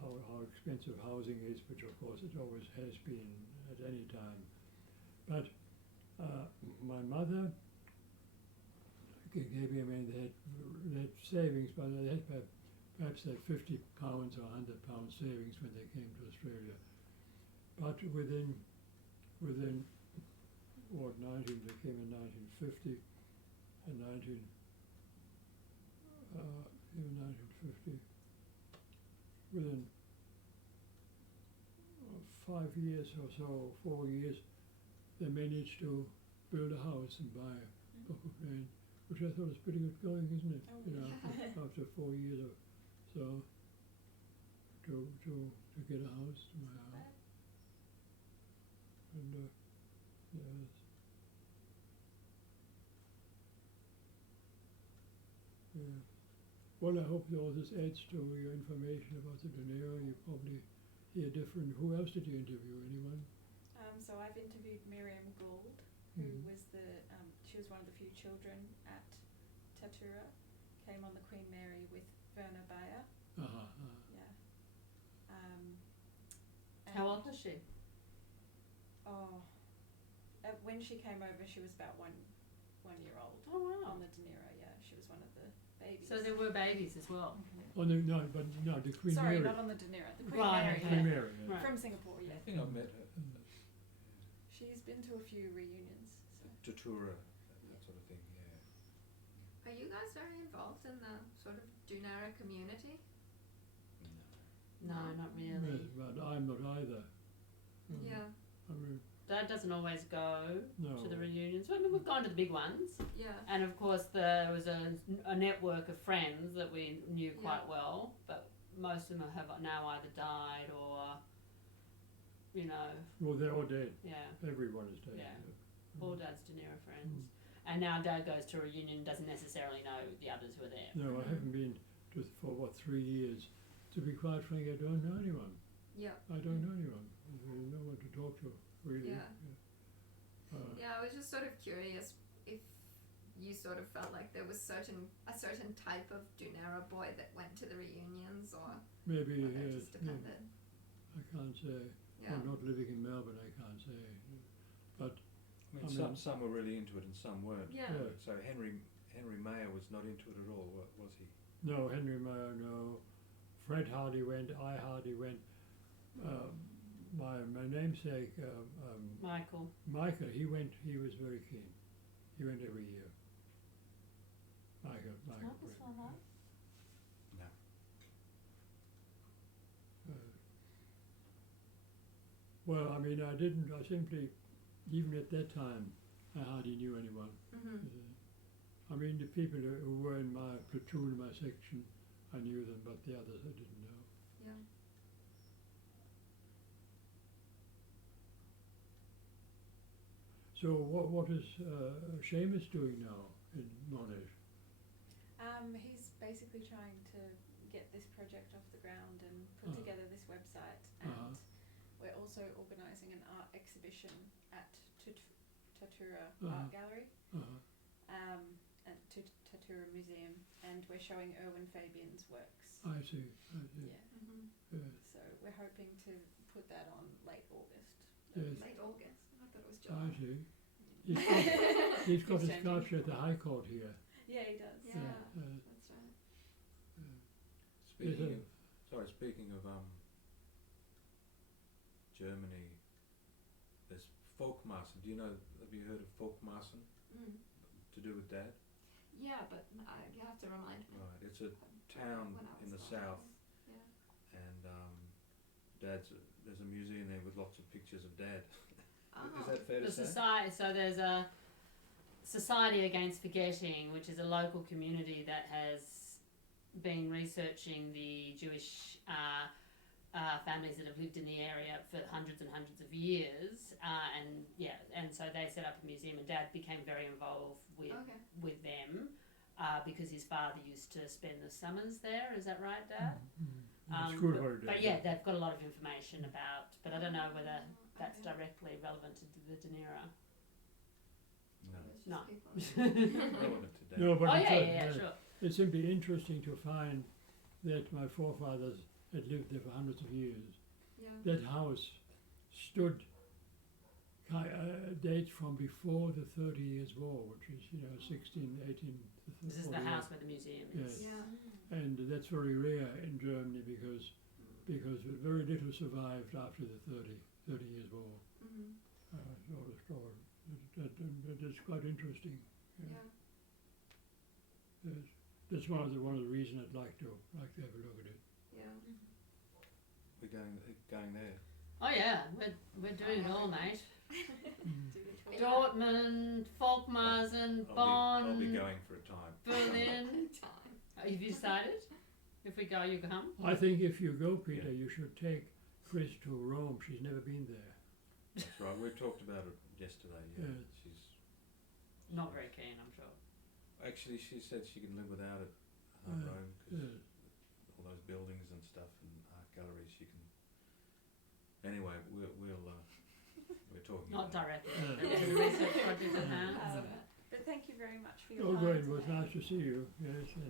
how expensive housing is, which of course it always has been at any time. But my mother, Gaby, I mean, they had savings, but they had perhaps they had £50 or £100 savings when they came to Australia. But within they came in 1950 and 1950. Within 5 years or so, 4 years, they managed to build a house and buy a block of land, which I thought was pretty good going, isn't it? Oh, After 4 years or so, to get a house, to buy a house. And yes. Yeah. Well, I hope all this adds to your information about the Dunera. You probably hear different. Who else did you interview? Anyone? So I've interviewed Miriam Gould, who was she was one of the few children at Tatura, came on the Queen Mary with Werner Bayer. Yeah. How old was she? When she came over, she was about one year old. Oh wow. On the Dunera, yeah, she was one of the babies. So there were babies as well. Oh no, the Queen Sorry, Mary. not on the Dunera. The Queen Right, Mary, okay. Queen Mary. Yeah. Right. from Singapore. I Yeah, think I've met her. she's been to a few reunions. So. Tatura, that sort of thing, yeah. Are you guys very involved in the sort of Dunera community? No. No, not really. Yes, but I'm not either. Yeah. I mean, Dad doesn't always go no. to the reunions. I mean, we've gone to the big ones, Yeah. and of course there was a network of friends that we knew quite well, but most of them have now either died or, Well, they're all dead. yeah, Everyone is dead. Yeah. all Dad's Dunera friends. And now Dad goes to a reunion and doesn't necessarily know the others who are there. No, I haven't been for 3 years. To be quite frank, I don't know anyone. Yeah. I don't know anyone. There's no one to talk to, really. Yeah. Yeah, I was just sort of curious if you sort of felt like there was a certain type of Dunera boy that went to the reunions, or Maybe whether it yes. just depended. I can't say. Yeah. I'm not living in Melbourne. I can't say. But I mean, some were really into it and some weren't. Yeah. Yeah. So Henry Mayer was not into it at all, was he? no, Henry Mayer, no. Fred hardly went. I hardly went. My namesake, Michael. Micah, he went. He was very keen. He went every year. Micah Not went. this one, huh? No. Well, I mean, I simply, even at that time, I hardly knew anyone. I mean, the people who were in my platoon, my section, I knew them, but the others I didn't know. Yeah. So what is Seamus doing now in Monash? He's basically trying to get this project off the ground and put together this website, and we're also organising an art exhibition at Tatura Uh-huh. Art Gallery, at Tatura Museum, and we're showing Erwin Fabian's works. I see. Yeah. Yes. So we're hoping to put that on late August. Yes. Late August. I thought it was I July. see. He's got Keeps a sculpture at the High Court here. Yeah, he does. Yeah, Uh, that's right. Speaking of Germany, there's Folkmaßen. Do you know? Have you heard of Folkmaßen? To do with Dad? Yeah, but you have to remind me. Right. It's a town When I was in the not south, there. and there's a museum there with lots of pictures of Dad. Oh. Is that fair The to say? society, so there's a Society Against Forgetting, which is a local community that has been researching the Jewish families that have lived in the area for hundreds and hundreds of years, and so they set up a museum, and Dad became very involved with them because his father used to spend the summers there. Is that right, Dad? School holiday. But yeah, they've got a lot of information about, but I don't know whether that's directly relevant to the Dunera. No. No. Relevant to Dad. No, but Oh it's, yeah, sure. it's simply interesting to find that my forefathers had lived there for hundreds of years. Yeah. That house stood, dates from before the 30 Years' War, which is, 16, 18, This is the 40 house where the museum is. Yes. Yeah. And that's very rare in Germany because very little survived after the 30 Years' War. That's quite interesting. Yeah. Yes. That's one of the reasons I'd like to have a look at it. Yeah. We're going there. Oh yeah, we're doing it all, mate. Do the tour. Dortmund, Volkmaßen, Bonn, I'll be going for a time. Berlin. Time. Have you decided? If we go, you come? I think if you go, Peter, Yeah. you should take Chris to Rome. She's never been there. That's right. We talked about it yesterday. Yeah. Yeah. She's Not very keen, I'm sure. actually, she said she can live without it. Rome, because all those buildings and stuff and art galleries, she can. Anyway, we're talking. Not about directly. There's a research project at hand. But thank you very much for your Oh, time great. It was today. nice to see you. Yes.